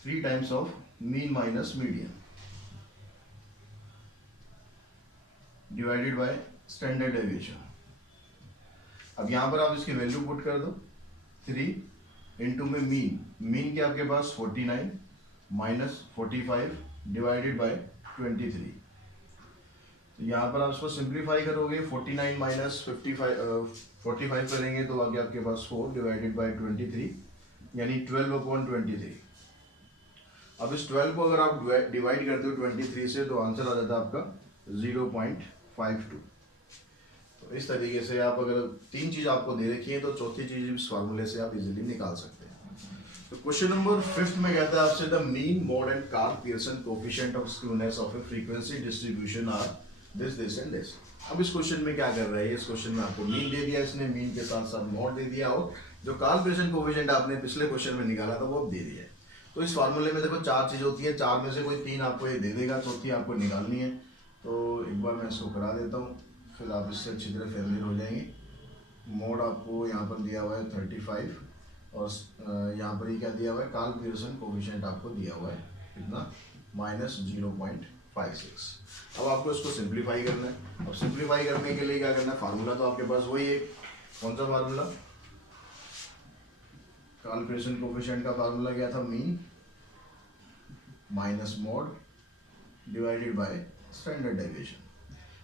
3 times of mean minus median divided by standard deviation. अब यहाँ पर आप इसकी वैल्यू पुट कर दो, 3 इंटू में मीन के आपके पास 49 माइनस 45 डिवाइडेड बाय 23। तो यहाँ पर आप इसको सिंप्लीफाई करोगे, 49 माइनस 45 करेंगे तो आगे आपके पास 4 डिवाइडेड बाय 23 यानी 12/23। अब इस 12 को अगर आप डिवाइड करते हो 23 से तो आंसर आ जाता है आपका 0.52। तो तो इस तरीके से आप अगर तीन चीज़ आपको दे रखी है तो चौथी चीज़ इस फार्मूले से आप इजीली निकाल सकते हैं। तो क्वेश्चन नंबर 5 में कहता है आपसे the mean mode and Karl Pearson coefficient of skewness of a frequency distribution are this and this. अब इस क्वेश्चन में क्या कर रहा है, इस क्वेश्चन में आपको मीन दे दिया, इसने मीन के साथ साथ मोड दे दिया और जो कार्ल पियर्सन कोएफिशिएंट आपने पिछले क्वेश्चन में निकाला था वो अब दे दिया है। तो इस फार्मूले में देखो चार चीज़ होती है, चार में से कोई तीन आपको ये दे देगा, चौथी आपको निकालनी है। तो एक बार मैं इसको करा देता हूँ, फिर आप इससे अच्छी तरह फेमिलियर हो जाएंगे। मोड आपको यहाँ पर दिया हुआ है 35 और यहाँ पर ही क्या दिया हुआ है, कार्ल पियर्सन कोएफिशिएंट आपको दिया हुआ है कितना, -0.56। अब आपको इसको सिंप्लीफाई करना है। अब सिंप्लीफाई करने के लिए क्या करना है, फार्मूला तो आपके पास वही है, कौन सा फार्मूला, कार्ल पियर्सन कोएफिशिएंट का फार्मूला क्या था, mean minus mode divided by standard deviation.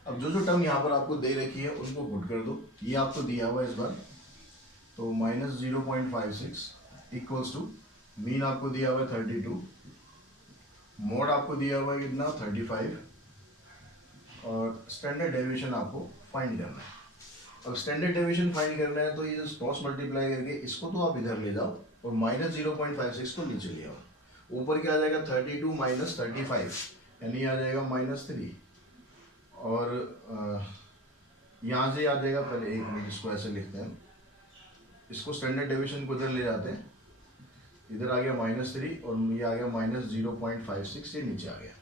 अब जो जो टर्म यहाँ पर आपको दे रखी है उनको पुट कर दो, ये आपको दिया हुआ है इस बार, तो -0.56 इक्वल्स टू मीन आपको दिया हुआ है 32, मोड आपको दिया हुआ है कितना 35 और स्टैंडर्ड डेविएशन आपको फाइंड करना है। अब स्टैंडर्ड डेविएशन फाइंड करना है तो ये जो क्रॉस मल्टीप्लाई करके इसको तो आप इधर ले जाओ और -0.56 को नीचे ले आओ। ऊपर क्या आ जाएगा 32 माइनस 35 यानी आ जाएगा -3 और यहाँ से आ जाएगा, पहले एक मिनट इसको ऐसे लिखते हैं, इसको स्टैंडर्ड डेविएशन को इधर ले जाते हैं, इधर आ गया -3 और ये आ गया -0.56, ये नीचे आ गया।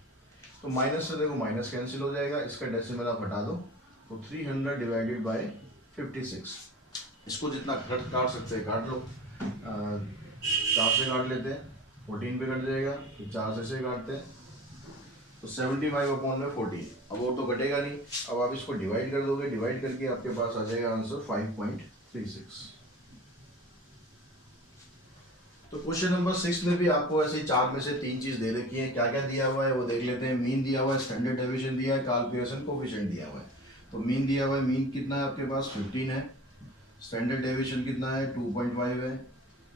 तो माइनस से देखो माइनस कैंसिल हो जाएगा, इसका डेसिमल आप हटा दो तो 300 डिवाइडेड बाय 56। इसको जितना काट सकते हैं काट लो, 4 से काट लेते हैं 14 पे कट जाएगा, फिर 4 से काटते हैं तो 75/14। अब वो तो कटेगा नहीं, अब आप इसको डिवाइड कर दोगे, डिवाइड करके आपके पास आ जाएगा आंसर 5.36। तो क्वेश्चन नंबर 6 में भी आपको ऐसे ही चार में से तीन चीज दे रखी है, क्या क्या दिया हुआ है वो देख लेते हैं। मीन दिया हुआ है, स्टैंडर्ड डेविएशन दिया है, कार्ल पियर्सन कोएफिशिएंट दिया हुआ है। तो मीन दिया हुआ है, मीन कितना है आपके पास 15 है, स्टैंडर्ड डेविएशन कितना है 2.5 है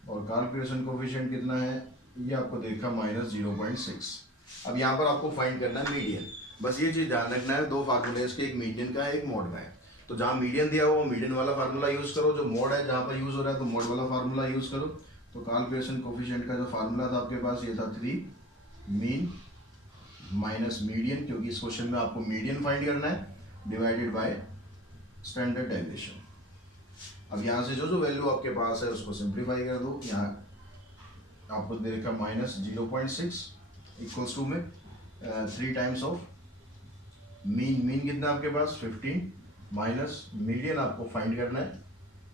और कार्ल पियर्सन कोएफिशिएंट कितना है ये आपको देखा -0.6। अब यहाँ पर आपको फाइंड करना है मीडियन। बस ये चीज ध्यान रखना है, दो फार्मूले इसके, एक मीडियन का है एक मोड का है। तो जहाँ मीडियन दिया हुआ मीडियन वाला फार्मूला यूज करो, जो मोड है जहाँ पर यूज हो रहा है तो मोड वाला फार्मूला यूज करो। तो कार्ल पियर्सन कोएफिशिएंट का जो फार्मूला था आपके पास ये था 3 मीन माइनस मीडियन, क्योंकि इस क्वेश्चन में आपको मीडियन फाइंड करना है, डिवाइडेड बाय स्टैंडर्ड डेविएशन। अब यहाँ से जो जो वैल्यू आपके पास है उसको सिंप्लीफाई कर दो। यहाँ आपको दे रखा -0.6 इक्वल्स टू में 3 टाइम्स ऑफ मीन, मीन कितना आपके पास 15 माइनस मीडियन आपको फाइंड करना है,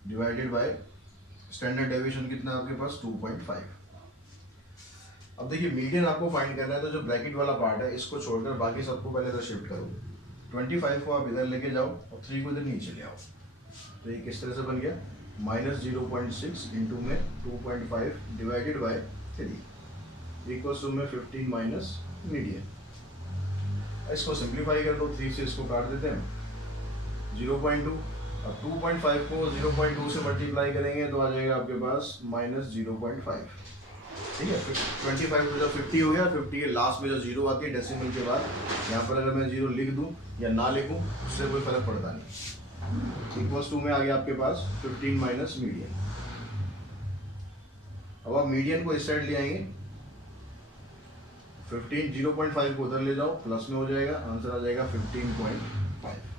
डिवाइडेड बाय स्टैंडर्ड डेविएशन कितना आपके पास 2.5। अब देखिए मीडियन आपको फाइंड करना है तो जो ब्रैकेट वाला पार्ट है इसको छोड़कर बाकी सबको पहले तो शिफ्ट करो। 25 को आप इधर लेके जाओ और 3 को इधर नीचे ले आओ। तो ये किस तरह से बन गया, -0.6 इंटू में 2.5 डिवाइडेड बाय 3 इक्वल्स टू में 15 माइनस मीडियन। इसको सिंप्लीफाई कर दो, 3 से इसको काट देते हैं 0.2। अब 2.5 को 0.2 से मल्टीप्लाई करेंगे तो आ जाएगा आपके पास -0.5। ठीक है, 25 तो जब 50 हो गया, 50 के लास्ट में जो जीरो आती है डेसिमल के बाद, यहाँ पर अगर मैं जीरो लिख दूँ या ना लिखूँ उससे कोई फर्क पड़ता नहीं। इक्वल्स टू में आ गया आपके पास 15 माइनस मीडियन। अब आप मीडियन को इस साइड ले आएंगे, 15 0.5 को उधर ले जाओ, प्लस में हो जाएगा, आंसर आ जाएगा 15.5।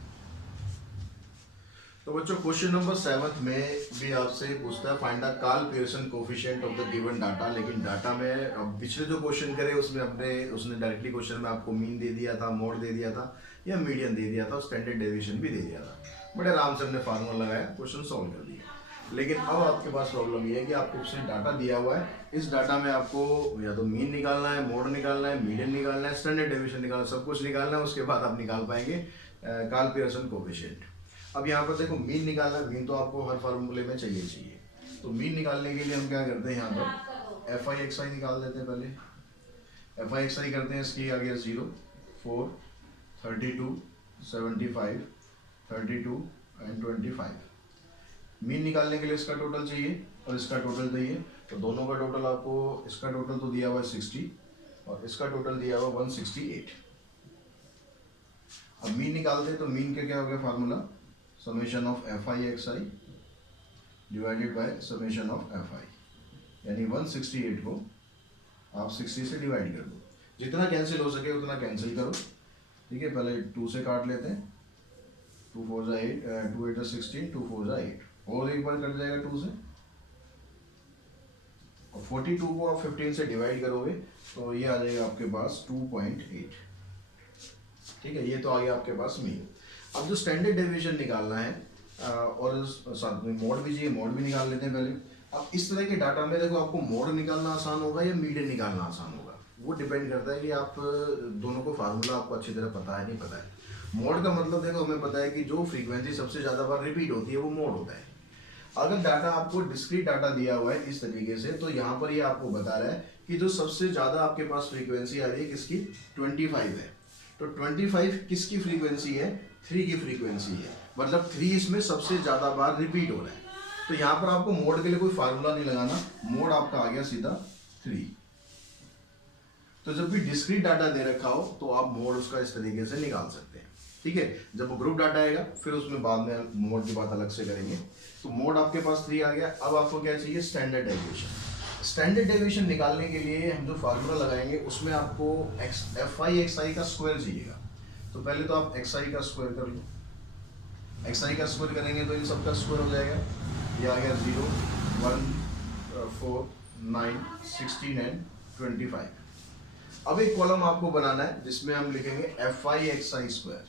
तो बच्चों क्वेश्चन नंबर 7 में भी आपसे पूछता है find the Karl Pearson coefficient of the given data. लेकिन डाटा में अब पिछले जो क्वेश्चन करे उसमें उसने डायरेक्टली क्वेश्चन में आपको मीन दे दिया था, मोड दे दिया था या मीडियन दे दिया था, स्टैंडर्ड डेविएशन भी दे दिया था। बड़े आराम से हमने फार्मूला लगाया, क्वेश्चन सॉल्व कर दिया। लेकिन अब आपके पास प्रॉब्लम ये है कि आपको उसने डाटा दिया हुआ है, इस डाटा में आपको या तो मीन निकालना है, मोड निकालना है, मीडियन निकालना है, स्टैंडर्ड डेविएशन निकालना है, सब कुछ निकालना है। उसके बाद आप निकाल पाएंगे कार्ल पियर्सन कोएफिशिएंट। अब यहाँ पर देखो मीन निकालना है, मीन तो आपको हर फार्मूले में चाहिए। तो मीन निकालने के लिए हम क्या करते हैं, यहाँ पर FI/XI निकाल देते हैं। पहले FI/XI करते हैं, इसकी आ गया 0 4 32 75 32 एंड 25। मीन निकालने के लिए इसका टोटल चाहिए और इसका टोटल चाहिए, तो दोनों का टोटल आपको, इसका टोटल तो दिया हुआ है 60 और इसका टोटल दिया हुआ 168। अब मीन निकालते हैं तो मीन का क्या हो गया formula summation of F I X I divided by summation of F आई, यानी 168 को आप 60 से डिवाइड कर दो, जितना कैंसिल हो सके उतना कैंसिल करो। ठीक है, पहले 2 से काट लेते हैं, 2 4 जा 8, 2 8 जा 16, 2 4 जा 8, और एक बार कट जाएगा 2 से, और 42 को आप 15 से डिवाइड करोगे तो ये आ जाएगा आपके पास 2.8। ठीक है, ये तो आ गया आपके पास मीन। अब जो स्टैंडर्ड डेविएशन निकालना है और साथ में मोड भी चाहिए, मोड भी निकाल लेते हैं पहले। अब इस तरह के डाटा में देखो आपको मोड निकालना आसान होगा या मीडियन निकालना आसान होगा, वो डिपेंड करता है कि आप दोनों को फार्मूला आपको अच्छी तरह पता है नहीं पता है। मोड का मतलब देखो हमें पता है कि जो फ्रीक्वेंसी सबसे ज़्यादा बार रिपीट होती है वो मोड होता है। अगर डाटा आपको डिस्क्रीट डाटा दिया हुआ है इस तरीके से, तो यहाँ पर ये आपको बता रहा है कि जो सबसे ज़्यादा आपके पास फ्रीक्वेंसी आ रही है किसकी, 25 है। तो 25 किसकी फ्रीक्वेंसी है, 3 की फ्रीक्वेंसी है, मतलब 3 इसमें सबसे ज़्यादा बार रिपीट हो रहा है। तो यहाँ पर आपको मोड के लिए कोई फार्मूला नहीं लगाना, मोड आपका आ गया सीधा 3। तो जब भी डिस्क्रीट डाटा दे रखा हो तो आप मोड उसका इस तरीके से निकाल सकते हैं। ठीक है, जब ग्रुप डाटा आएगा फिर उसमें बाद में मोड की बात अलग से करेंगे। तो मोड आपके पास 3 आ गया। अब आपको क्या चाहिए, स्टैंडर्ड डेविएशन। स्टैंडर्ड डेविएशन निकालने के लिए हम जो फार्मूला लगाएंगे उसमें आपको एफ आई एक्स आई का स्क्वायर चाहिएगा। तो पहले तो आप एक्स आई का स्क्वायर कर लो, एक्स आई का स्क्वायर करेंगे तो इन सबका स्क्वायर हो जाएगा, ये आ गया 0 1 4 9 16 एंड 25। अब एक कॉलम आपको बनाना है जिसमें हम लिखेंगे F I X I square,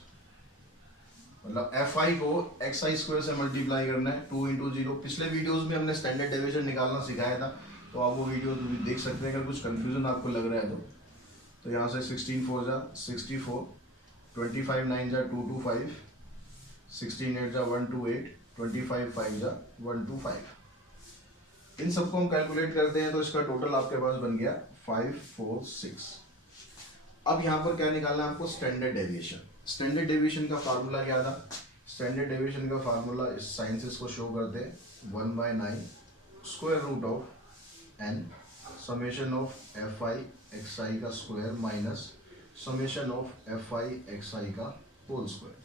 मतलब एफ आई को एक्स आई स्क्वायर से मल्टीप्लाई करना है, 2 इंटू 0। पिछले वीडियोस में हमने स्टैंडर्ड डेविएशन निकालना सिखाया था, तो आप वो वीडियो भी देख सकते हैं अगर कुछ कंफ्यूजन आपको लग रहा है तो यहाँ से 16 4 जा 64, 25 9 जा 225, 16 8 जा 128, 25 5 जा 125। इन सबको हम कैलकुलेट करते हैं तो इसका टोटल आपके पास बन गया 546। अब यहाँ पर क्या निकालना है आपको, स्टैंडर्ड डेविएशन। स्टैंडर्ड डेविएशन का फार्मूला क्या था, स्टैंडर्ड डेविएशन का फार्मूला इस साइंसेस को शो करते हैं 1/9 square root of n summation of F I X I का square minus summation of F I X I का होल स्क्वायर।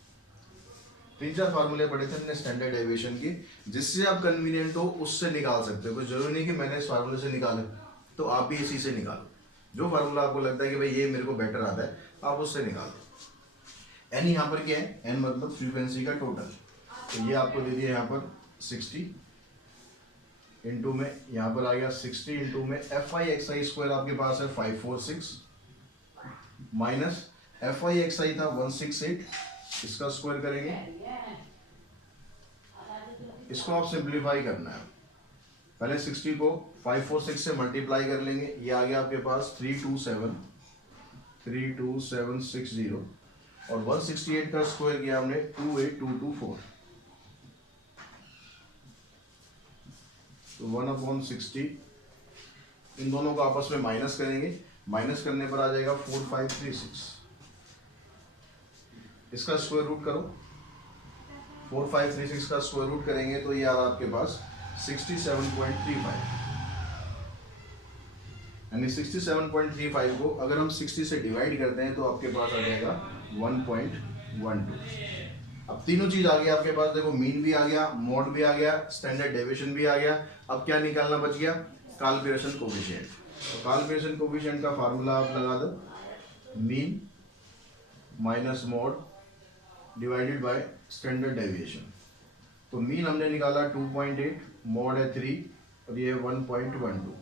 3-4 फार्मूले पढ़े थे हमने स्टैंडर्ड डेविएशन की, जिससे आप कन्वीनियंट हो उससे निकाल सकते हो। कोई जरूरी नहीं कि मैंने इस फार्मूले से निकाले, तो आप भी इसी से निकालो। जो फार्मूला आपको लगता है कि भाई ये मेरे को बेटर आता है, आप उससे निकालो। एन यहाँ पर क्या है, एन मतलब फ्रीक्वेंसी का टोटल, तो ये आपको दे दिया यहाँ पर 60 इंटू में यहाँ पर आ गया 60 इंटू में F I X I square आपके पास है 546 माइनस एफ आई एक्स आई था 168, इसका स्क्वायर करेंगे, इसको आप सिंप्लीफाई करना है। पहले 60 को 546 से मल्टीप्लाई कर लेंगे, ये आ गया आपके पास 32760, और 168 का स्क्वायर किया हमने 28224, तो 1/60। इन दोनों को आपस में माइनस करेंगे, माइनस करने पर आ जाएगा 4536, इसका स्क्वायर रूट करो, 4536 का स्क्वायर रूट करेंगे तो ये आ रहा आपके पास 67.35, यानी 67.35 को अगर हम 60 से डिवाइड करते हैं तो आपके पास आ जाएगा 1.12। अब तीनों चीज आ गई आपके पास, देखो मीन भी आ गया, मोड भी आ गया, स्टैंडर्ड डेविएशन भी आ गया। अब क्या निकालना बच गया, काल पियर्सन कोफिशिएंट। तो काल पियर्सन कोफिशिएंट का फार्मूला आप लगा दो, mean minus mode divided by standard deviation. तो मीन हमने निकाला 2.8, मोड है 3 और ये 1.12।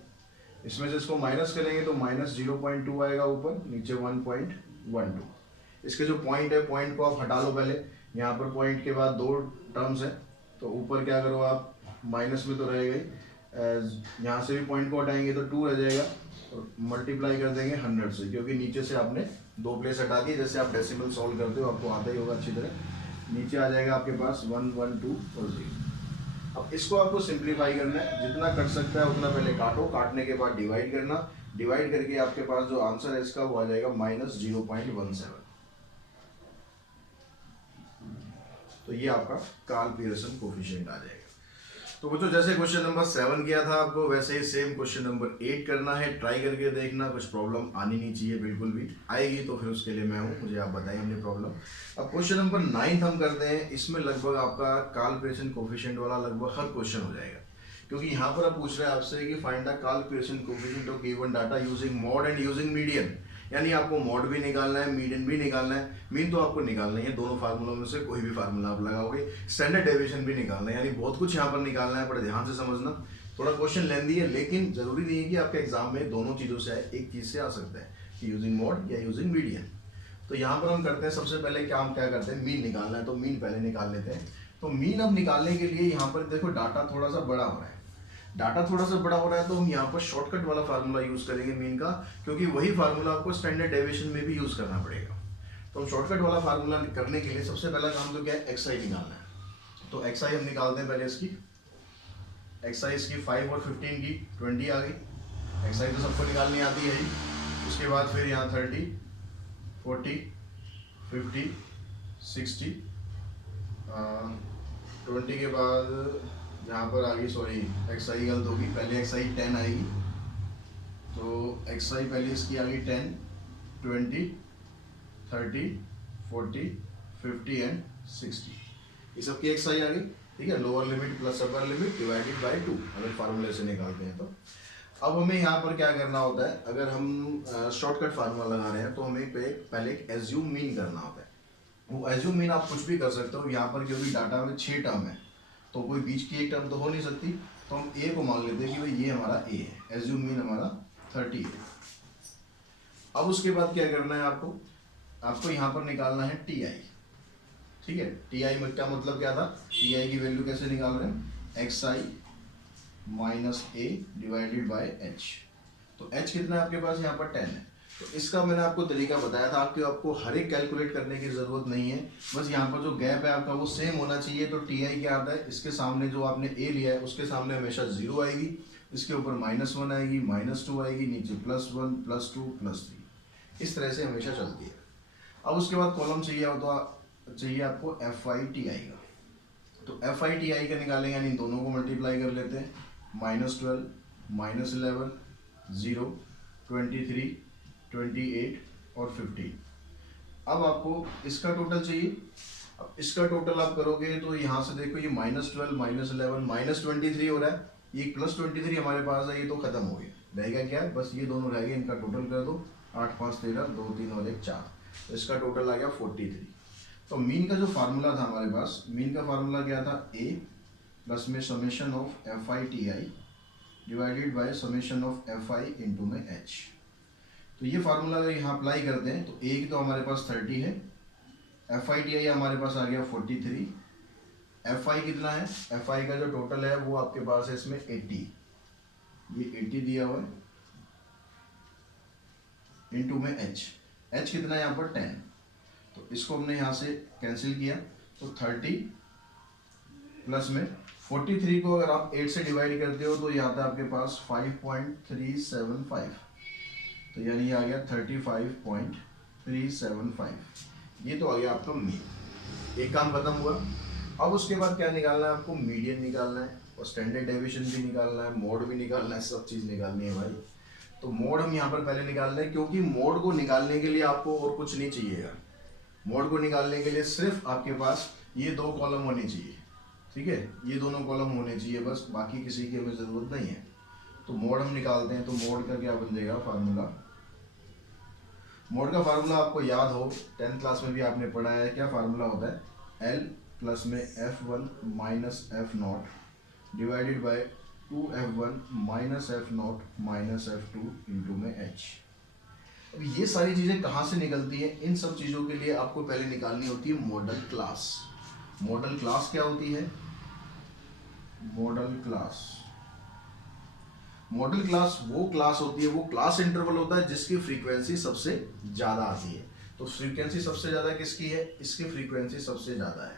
इसमें से इसको माइनस करेंगे तो माइनस 0.2 आएगा ऊपर, नीचे 1.12। इसके जो पॉइंट है, पॉइंट को आप हटा लो पहले, यहाँ पर पॉइंट के बाद 2 टर्म्स है, तो ऊपर क्या करो आप, माइनस में तो रहेगा ही, यहाँ से भी पॉइंट को हटाएंगे तो 2 रह जाएगा, और मल्टीप्लाई कर देंगे 100 से, क्योंकि नीचे से आपने 2 प्लेस हटा दी। जैसे आप डेसिमल सॉल्व करते हो आपको आता ही होगा अच्छी तरह, नीचे आ जाएगा आपके पास 1 1 2 और 0। अब इसको आपको सिंप्लीफाई करना है, जितना कट सकता है उतना पहले काटो, काटने के बाद डिवाइड करना, डिवाइड करके आपके पास जो आंसर है इसका वो आ जाएगा -0.17। तो ये आपका कार्ल पियर्सन कोफिशिएंट आ जाएगा। तो बच्चों जैसे क्वेश्चन नंबर 7 किया था आपको, वैसे ही सेम क्वेश्चन नंबर 8 करना है। ट्राई करके देखना, कुछ प्रॉब्लम आनी नहीं चाहिए, बिल्कुल भी आएगी तो फिर उसके लिए मैं हूँ, मुझे आप बताइए अपनी प्रॉब्लम। अब क्वेश्चन नंबर 9 हम करते हैं। इसमें लगभग आपका काल्परेशन कोफिशिएंट वाला लगभग हर क्वेश्चन हो जाएगा, क्योंकि यहाँ पर आप पूछ रहे हैं आपसे कि find the correlation coefficient of given data using mode and using median. यानी आपको मॉड भी निकालना है, मीडियन भी निकालना है। मीन तो आपको निकालना ही है, दोनों फार्मूलों में से कोई भी फार्मूला आप लगाओगे। स्टैंडर्ड डेविएशन भी निकालना है, यानी बहुत कुछ यहाँ पर निकालना है। बड़े ध्यान से समझना, थोड़ा क्वेश्चन लेंदी है, लेकिन जरूरी नहीं है कि आपके एग्जाम में दोनों चीज़ों से आए, एक चीज़ से आ सकता है कि यूजिंग मॉड या यूजिंग मीडियन। तो यहाँ पर हम करते हैं, सबसे पहले हम क्या करते हैं, मीन निकालना है, तो मीन पहले निकाल लेते हैं। तो मीन अब निकालने के लिए यहाँ पर देखो डाटा थोड़ा सा बड़ा हो रहा है। डाटा थोड़ा सा बड़ा हो रहा है तो हम यहाँ पर शॉर्टकट वाला फार्मूला यूज करेंगे मीन का, क्योंकि वही फार्मूला आपको स्टैंडर्ड डेविएशन में भी यूज करना पड़ेगा। तो हम शॉर्टकट वाला फार्मूला करने के लिए सबसे पहला काम तो क्या है, एक्सआई निकालना है। तो एक्सआई हम निकालते हैं पहले इसकी। एक्सआई इसकी 5 और 15 की 20 आ गई। एक्सआई तो सबको निकालनी आती है ही। उसके बाद फिर यहाँ 30, 40, 50, 60, 20 के बाद यहाँ पर आ गई, सॉरी एक्सआई गलत होगी, पहले एक्सआई 10 आएगी। तो एक्सआई पहले इसकी आ गई 10, 20, 30, 40, 50 एंड 60। ये सब की एक्सआई आ गई, ठीक है। Lower limit plus upper limit divided by 2 अगर फार्मूले से निकालते हैं तो। अब हमें यहाँ पर क्या करना होता है, अगर हम शॉर्टकट फार्मूला लगा रहे हैं तो हमें पहले एक एज्यूम मीन करना होता है। वो एज्यूम मीन आप कुछ भी कर सकते हो। यहाँ पर क्योंकि डाटा में 6 टर्म है तो कोई बीच की एक टर्म तो हो नहीं सकती, तो हम ए को मान लेते हैं कि भाई ये हमारा ए है। एज्यूम मीन हमारा 30 है। अब उसके बाद क्या करना है आपको यहाँ पर निकालना है टी आई, ठीक है। टी आई में क्या मतलब क्या था, टी आई की वैल्यू कैसे निकाल रहे हैं, x I minus A divided by H. तो एच कितना है आपके पास, यहाँ पर 10 है। तो इसका मैंने आपको तरीका बताया था कि आपको हर एक कैलकुलेट करने की जरूरत नहीं है, बस यहाँ पर जो गैप है आपका वो सेम होना चाहिए। तो टी आई क्या आता है, इसके सामने जो आपने ए लिया है उसके सामने हमेशा 0 आएगी, इसके ऊपर -1 आएगी, -2 आएगी, नीचे +1, +2, +3, इस तरह से हमेशा चलती है। अब उसके बाद कॉलम चाहिए आपको एफ आई टी आई का। तो एफ आई टी आई का निकालेंगे, यानी दोनों को मल्टीप्लाई कर लेते हैं। -12, -11, 0, 23, 28 और 15। अब आपको इसका टोटल चाहिए। अब इसका टोटल आप करोगे तो यहाँ से देखो ये -12, -11, -23 हो रहा है, ये +23 हमारे पास है, ये तो खत्म हो गया। रहेगा क्या, बस ये दोनों रह गए, इनका टोटल कर दो। 8, 5, 13, 2, 3 और 1, 4। तो इसका टोटल आ गया 43। तो मीन का जो फार्मूला था हमारे पास, मीन का फार्मूला क्या था, ए प्लस में summation of F I T I divided by summation of F I into में एच। तो ये फार्मूला अगर यहाँ अप्लाई करते हैं तो ए की तो हमारे पास 30 है, एफ आई टी आई हमारे पास आ गया 43। एफ आई कितना है, एफ आई का जो टोटल है वो आपके पास है इसमें 80, ये 80 दिया हुआ है, इंटू में एच। एच कितना है यहाँ पर 10, तो इसको हमने यहाँ से कैंसिल किया। तो 30 प्लस में 43 को अगर आप 8 से डिवाइड करते हो तो ये आता है आपके पास 5.375, तो यानी ये आ गया 35.375। ये तो आ गया आपका मीन। एक काम खत्म हुआ। अब उसके बाद क्या निकालना है आपको, मीडियन निकालना है और स्टैंडर्ड डेविएशन भी निकालना है, मोड भी निकालना है, सब चीज़ निकालनी है भाई। तो मोड हम यहाँ पर पहले निकाल रहे हैं, क्योंकि मोड को निकालने के लिए आपको और कुछ नहीं चाहिएगा। मोड को निकालने के लिए सिर्फ आपके पास ये 2 कॉलम होने चाहिए, ठीक है, ये दोनों कॉलम होने चाहिए बस, बाकी किसी की हमें ज़रूरत नहीं है। तो मोड हम निकालते हैं। तो मोड का क्या बन जाएगा फार्मूला, मोड का फार्मूला आपको याद हो, 10th क्लास में भी आपने पढ़ा है। क्या फार्मूला होता है, L प्लस में F1 minus F0 divided by 2F1 minus F0 minus F2 into में H। अब ये सारी चीज़ें कहाँ से निकलती हैं, इन सब चीज़ों के लिए आपको पहले निकालनी होती है मॉडल क्लास। मॉडल क्लास क्या होती है, मॉडल क्लास, मॉडल क्लास वो क्लास होती है, वो क्लास इंटरवल होता है जिसकी फ्रीक्वेंसी सबसे ज़्यादा आती है। तो फ्रीक्वेंसी सबसे ज़्यादा किसकी है, इसकी फ्रीक्वेंसी सबसे ज़्यादा है,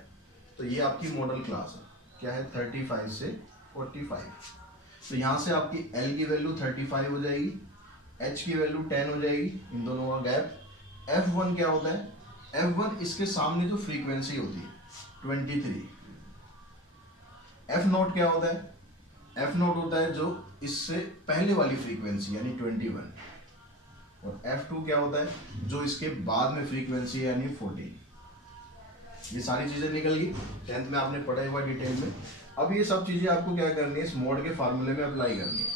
तो ये आपकी मॉडल क्लास है। क्या है, 35 से 45। तो यहाँ से आपकी L की वैल्यू 35 हो जाएगी, H की वैल्यू 10 हो जाएगी, इन दोनों का गैप। F1 क्या होता है, F1 इसके सामने जो फ्रीक्वेंसी होती है 23, एफ नॉट क्या होता है? एफ नॉट होता है जो इससे पहले वाली फ्रीक्वेंसी यानी 21, और एफ टू क्या होता है? जो इसके बाद में फ्रीक्वेंसी यानी 14। ये सारी चीजें निकल गई, 10th में आपने पढ़ा हुआ डिटेल में। अब ये सब चीजें आपको क्या करनी है, इस मोड के फार्मूले में अप्लाई करनी है।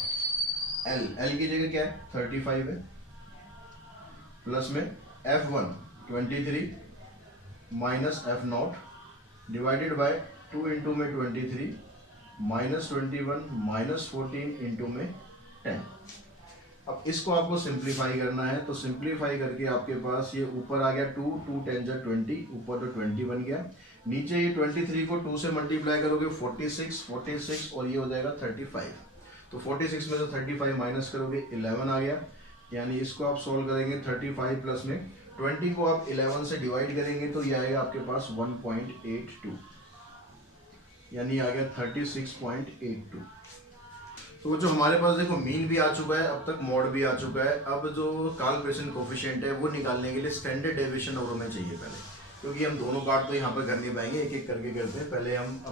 एल की जगह क्या है? 35 है, प्लस में F1 23 minus F not divided by 2 into में 23 माइनस 21 माइनस 14 इंटू में 10। अब इसको आपको सिंप्लीफाई करना है, तो सिंप्लीफाई करके आपके पास ये ऊपर आ गया 2, 2 10 जा 20, ऊपर तो 20 बन गया। नीचे ये 23 को 2 से मल्टीप्लाई करोगे 46 और ये हो जाएगा 35। तो 46 में से 35 माइनस करोगे 11 आ गया, यानी इसको आप सोल्व करेंगे 35 प्लस में 20 को आप 11 से डिवाइड करेंगे तो ये आएगा आपके पास 1.82, यानी आ गया 36.82। तो जो हमारे पास देखो मीन भी आ चुका है, अब तक मॉड भी आ चुका है। अब जो काल्कुलेशन कोफिशिएंट है वो निकालने के लिए स्टैंडर्ड डेविएशन और हमें चाहिए पहले, क्योंकि हम दोनों पार्ट तो यहाँ पर कर नहीं पाएंगे, एक एक करके करते हैं। पहले हम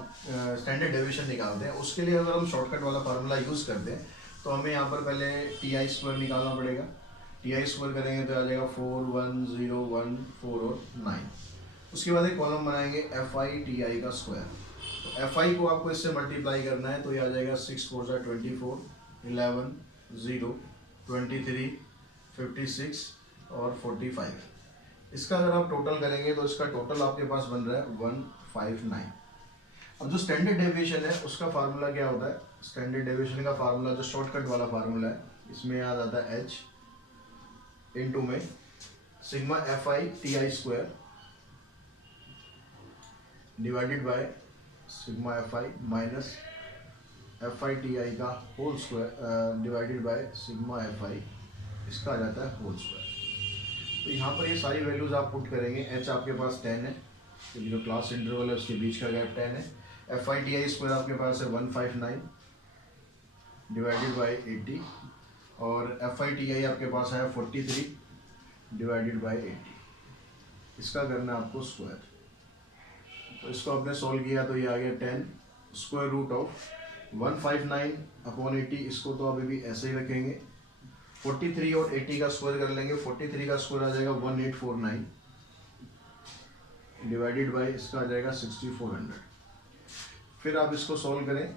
स्टैंडर्ड डेविएशन निकालते हैं। उसके लिए अगर हम शॉर्टकट वाला फार्मूला यूज़ करते हैं तो हमें यहाँ पर पहले TI² निकालना पड़ेगा। TI² करेंगे तो आ जाएगा 4 1 0 1 4 और 9। उसके बाद एक कॉलम बनाएंगे FI TI का स्क्वायर। तो FI को आपको इससे मल्टीप्लाई करना है तो ये आ जाएगा 6 4 जा 24 11 0 23 56 और 45। इसका अगर आप टोटल करेंगे तो इसका टोटल आपके पास बन रहा है 159। अब जो स्टैंडर्ड डेविएशन है उसका फार्मूला क्या होता है? स्टैंडर्ड डेविएशन का फार्मूला जो शॉर्टकट वाला फार्मूला है, इसमें आ जाता है H इंटू में sigma FI TI² divided by sigma FI minus FI TI का whole square divided by sigma FI, इसका आ जाता है होल स्क्वायर। तो यहाँ पर ये सारी वैल्यूज आप पुट करेंगे। H आपके पास 10 है, क्योंकि जो क्लास इंटरवल है उसके बीच का गैप 10 है। FI TI² आपके पास है 159 डिवाइडेड बाई 80 और FI TI आपके पास है 43 डिवाइडेड बाई 80। इसका करना है आपको स्क्वायर। तो इसको आपने सॉल्व किया तो ये आ गया 10 स्क्वायर रूट ऑफ 159 अपॉन 80। इसको तो अभी भी ऐसे ही रखेंगे। 43 और 80 का स्क्वायर कर लेंगे। 43 का स्क्वायर आ जाएगा 1849 डिवाइडेड बाई इसका आ जाएगा 6400। फिर आप इसको सॉल्व करें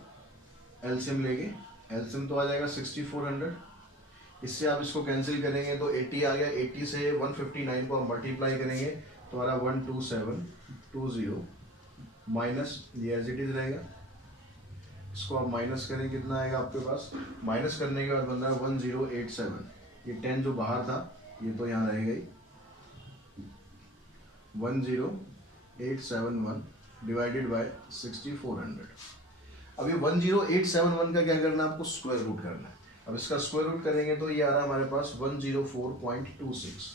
एलसीएम लेंगे, एलसीएम तो आ जाएगा 6400। इससे आप इसको कैंसिल करेंगे तो 80 आ गया। 80 से 159 को हम मल्टीप्लाई करेंगे तो आ रहा 12720 माइनस ये एज इट इज रहेगा। इसको आप माइनस करें, कितना आएगा आपके पास? माइनस करने के बाद बन रहा है 1087। ये 10 जो बाहर था ये तो यहाँ रहेगा ही। 10871 डिवाइडेड बाय 6400। अब ये 10871 का क्या करना है आपको? स्क्वायर रूट करना है। अब इसका स्क्वायर रूट करेंगे तो ये आ रहा है हमारे पास 104.26।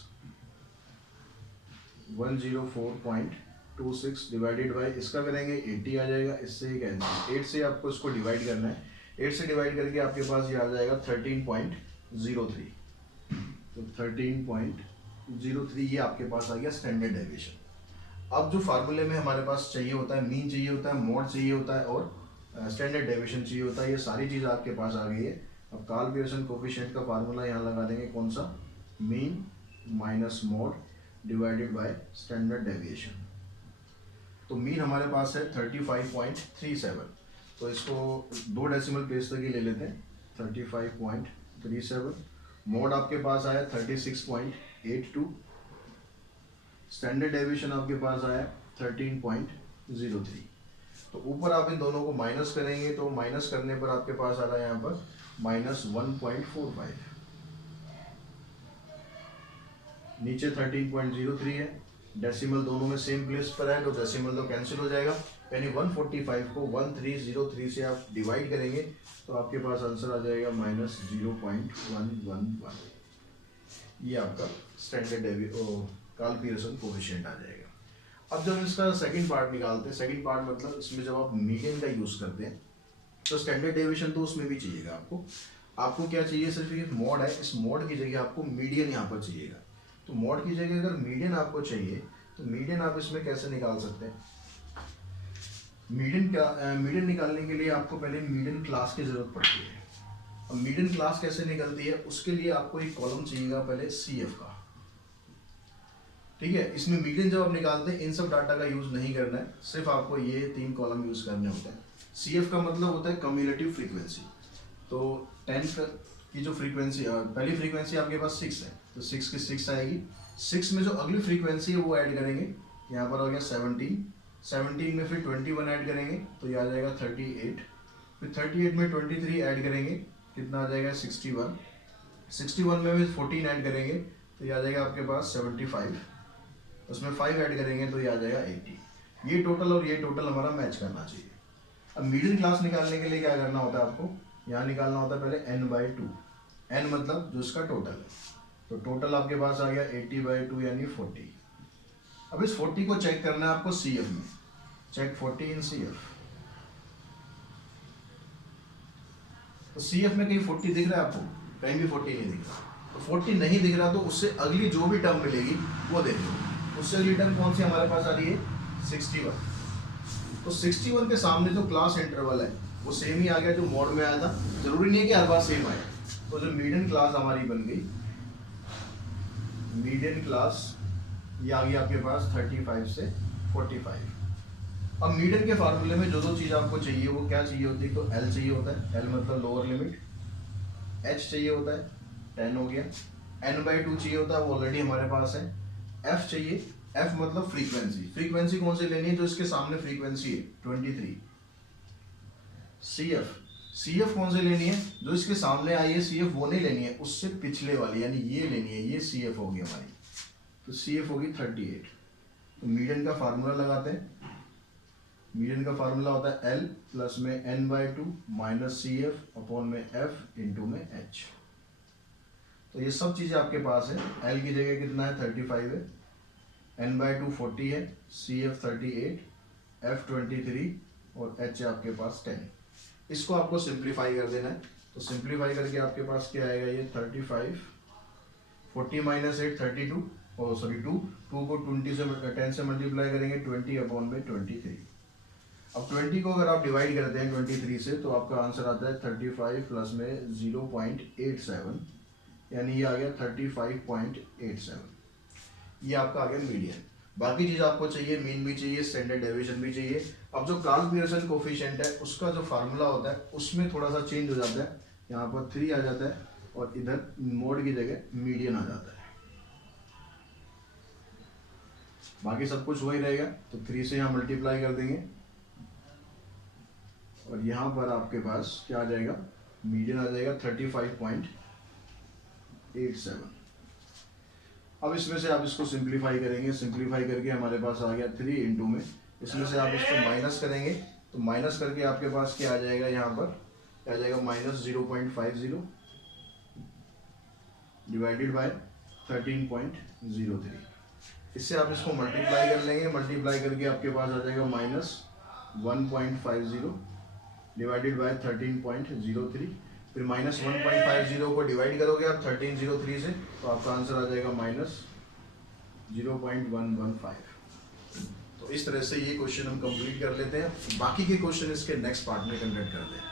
104.26 डिवाइडेड बाय इसका करेंगे 80 आ जाएगा। इससे ही कैंसिल, 8 से आपको इसको डिवाइड करना है। 8 से डिवाइड करके आपके पास ये आ जाएगा 13.03। तो 13.03 ये आपके पास आ गया स्टैंडर्ड डेविएशन। अब जो फार्मूले में हमारे पास चाहिए होता है, मीन चाहिए होता है, मोड चाहिए होता है और स्टैंडर्ड डेविएशन चाहिए होता है। ये सारी चीज़ आपके पास आ गई है। अब काल्कुलेशन कोफिशिएंट का फार्मूला यहाँ लगा देंगे, कौन सा? Mean minus mode divided by standard deviation. तो मीन हमारे पास है 35.37। तो इसको 2 डेसिमल प्लेस तक ही ले लेते हैं। 35.37 मोड आपके पास आया 36.82। स्टैंडर्ड डेविएशन आपके पास आया 13.03। तो ऊपर आप इन दोनों को माइनस करेंगे तो माइनस करने पर आपके पास आ रहा है यहाँ पर -1.45। नीचे 13.03 है। डेसिमल दोनों में सेम प्लेस पर है तो डेसिमल तो कैंसिल हो जाएगा, यानी 145 को 1303 से आप डिवाइड करेंगे तो आपके पास आंसर आ जाएगा -0.111। ये आपका स्टैंडर्ड काल्कुलेशन कोफिशिएंट आ जाएगा। अब जब इसका सेकंड पार्ट निकालते हैं, सेकंड पार्ट मतलब इसमें जब आप मीडियन का यूज़ करते हैं तो स्टैंडर्ड डेविएशन तो उसमें भी चाहिएगा आपको क्या चाहिए? सिर्फ ये मोड है, इस मोड की जगह आपको मीडियन यहाँ पर चाहिएगा। तो मोड की जगह अगर मीडियन आपको चाहिए तो मीडियन आप इसमें कैसे निकाल सकते हैं? मीडियन निकालने के लिए आपको पहले मीडियन क्लास की जरूरत पड़ती है। अब मीडियन क्लास कैसे निकलती है, उसके लिए आपको एक कॉलम चाहिएगा पहले CF का, ठीक है। इसमें मीडियन जब आप निकालते हैं इन सब डाटा का यूज नहीं करना है, सिर्फ आपको ये 3 कॉलम यूज करने होते हैं। CF का मतलब होता है कम्युलेटिव फ्रीक्वेंसी। तो 10 की जो फ्रीक्वेंसी, पहली फ्रीक्वेंसी आपके पास 6 है, तो 6 की 6 आएगी। 6 में जो अगली फ्रीक्वेंसी है वो ऐड करेंगे, यहाँ पर हो गया 17 में फिर 21 ऐड करेंगे तो ये आ जाएगा 38, फिर 38 में 23 ऐड करेंगे, कितना आ जाएगा 61 में फिर 14 ऐड करेंगे तो ये आ जाएगा आपके पास 75, उसमें 5 ऐड करेंगे तो ये आ जाएगा 80। ये टोटल और ये टोटल हमारा मैच करना चाहिए। अब मीडियन क्लास निकालने के लिए क्या करना होता है आपको, यहाँ निकालना होता है पहले n/2, n मतलब जो इसका टोटल है, तो टोटल आपके पास आ गया 80/2 यानी 40। अब इस 40 को चेक करना है आपको CF में, चेक 40 इन CF। तो CF में कहीं 40 दिख रहा है आपको, कहीं भी 40 नहीं दिख रहा। तो 40 नहीं दिख रहा तो उससे अगली जो भी टर्म मिलेगी वो देख लो। उससे अगली टर्म कौन सी हमारे पास आ रही है, 61। तो 61 के सामने जो क्लास इंटरवल है वो सेम ही आ गया जो मोड में आया था, जरूरी नहीं है कि हर बार सेम आए। तो जो मीडियन क्लास हमारी बन गई, मीडियन क्लास ये आ गई आपके पास 35 से 45। अब मीडियन के फार्मूले में जो चीज़ आपको चाहिए वो क्या चाहिए होती है, तो L चाहिए होता है, L मतलब लोअर लिमिट, H चाहिए होता है 10 हो गया, n/2 चाहिए होता है वो ऑलरेडी हमारे पास है, F चाहिए, F मतलब फ्रीक्वेंसी, फ्रीक्वेंसी कौन सी लेनी है, जो इसके सामने फ्रीक्वेंसी है 23। CF कौन सी लेनी है, जो इसके सामने आई है CF वो नहीं लेनी है, उससे पिछले वाली यानी ये लेनी है, ये CF होगी हमारी, तो CF होगी 38। तो मीडियन का फार्मूला लगाते हैं, मीडियन का फार्मूला होता है L प्लस में n/2 माइनस CF अपॉन में F इंटू में H। तो ये सब चीज़ें आपके पास है। L की जगह कितना है 35 है, n/2 40 है, CF 38, F 23 और H है आपके पास 10। इसको आपको सिंप्लीफाई कर देना है, तो सिंप्लीफाई करके आपके पास क्या आएगा, ये 35, 40 माइनस 8 32, और सॉरी 2 को 10 से मल्टीप्लाई करेंगे 20 अपॉन में 23। अब 20 को अगर आप डिवाइड करते हैं 23 से तो आपका आंसर आता है 35 प्लस में 0.87, यानी ये आ गया 35.87। ये आपका आ गया मीडियन। बाकी चीज़ आपको चाहिए, मीन भी चाहिए, स्टैंडर्ड डेविएशन भी चाहिए। अब जो कार्ल पियर्सन कोफिशिएंट है उसका जो फार्मूला होता है उसमें थोड़ा सा चेंज हो जाता है, यहाँ पर 3 आ जाता है और इधर मोड की जगह मीडियन आ जाता है। बाकी सब कुछ वही रहेगा, तो 3 से यहाँ मल्टीप्लाई कर देंगे और यहाँ पर आपके पास क्या आ जाएगा, मीडियन आ जाएगा 35.87। अब इसमें से आप इसको सिंप्लीफाई करेंगे, सिंप्लीफाई करके हमारे पास आ गया 3 इंटू में, इसमें से आप इसको माइनस करेंगे तो माइनस करके आपके पास क्या आ जाएगा, यहाँ पर क्या आ जाएगा -0.50 डिवाइडेड बाय 13.03। इससे आप इसको मल्टीप्लाई कर लेंगे, मल्टीप्लाई करके आपके पास आ जाएगा -1.50 डिवाइडेड बाय 13.03, फिर -1.50 को डिवाइड करोगे आप 1303 से तो आपका आंसर आ जाएगा -0.115। तो इस तरह से ये क्वेश्चन हम कंप्लीट कर लेते हैं, बाकी के क्वेश्चन इसके नेक्स्ट पार्ट में कंडक्ट करते हैं।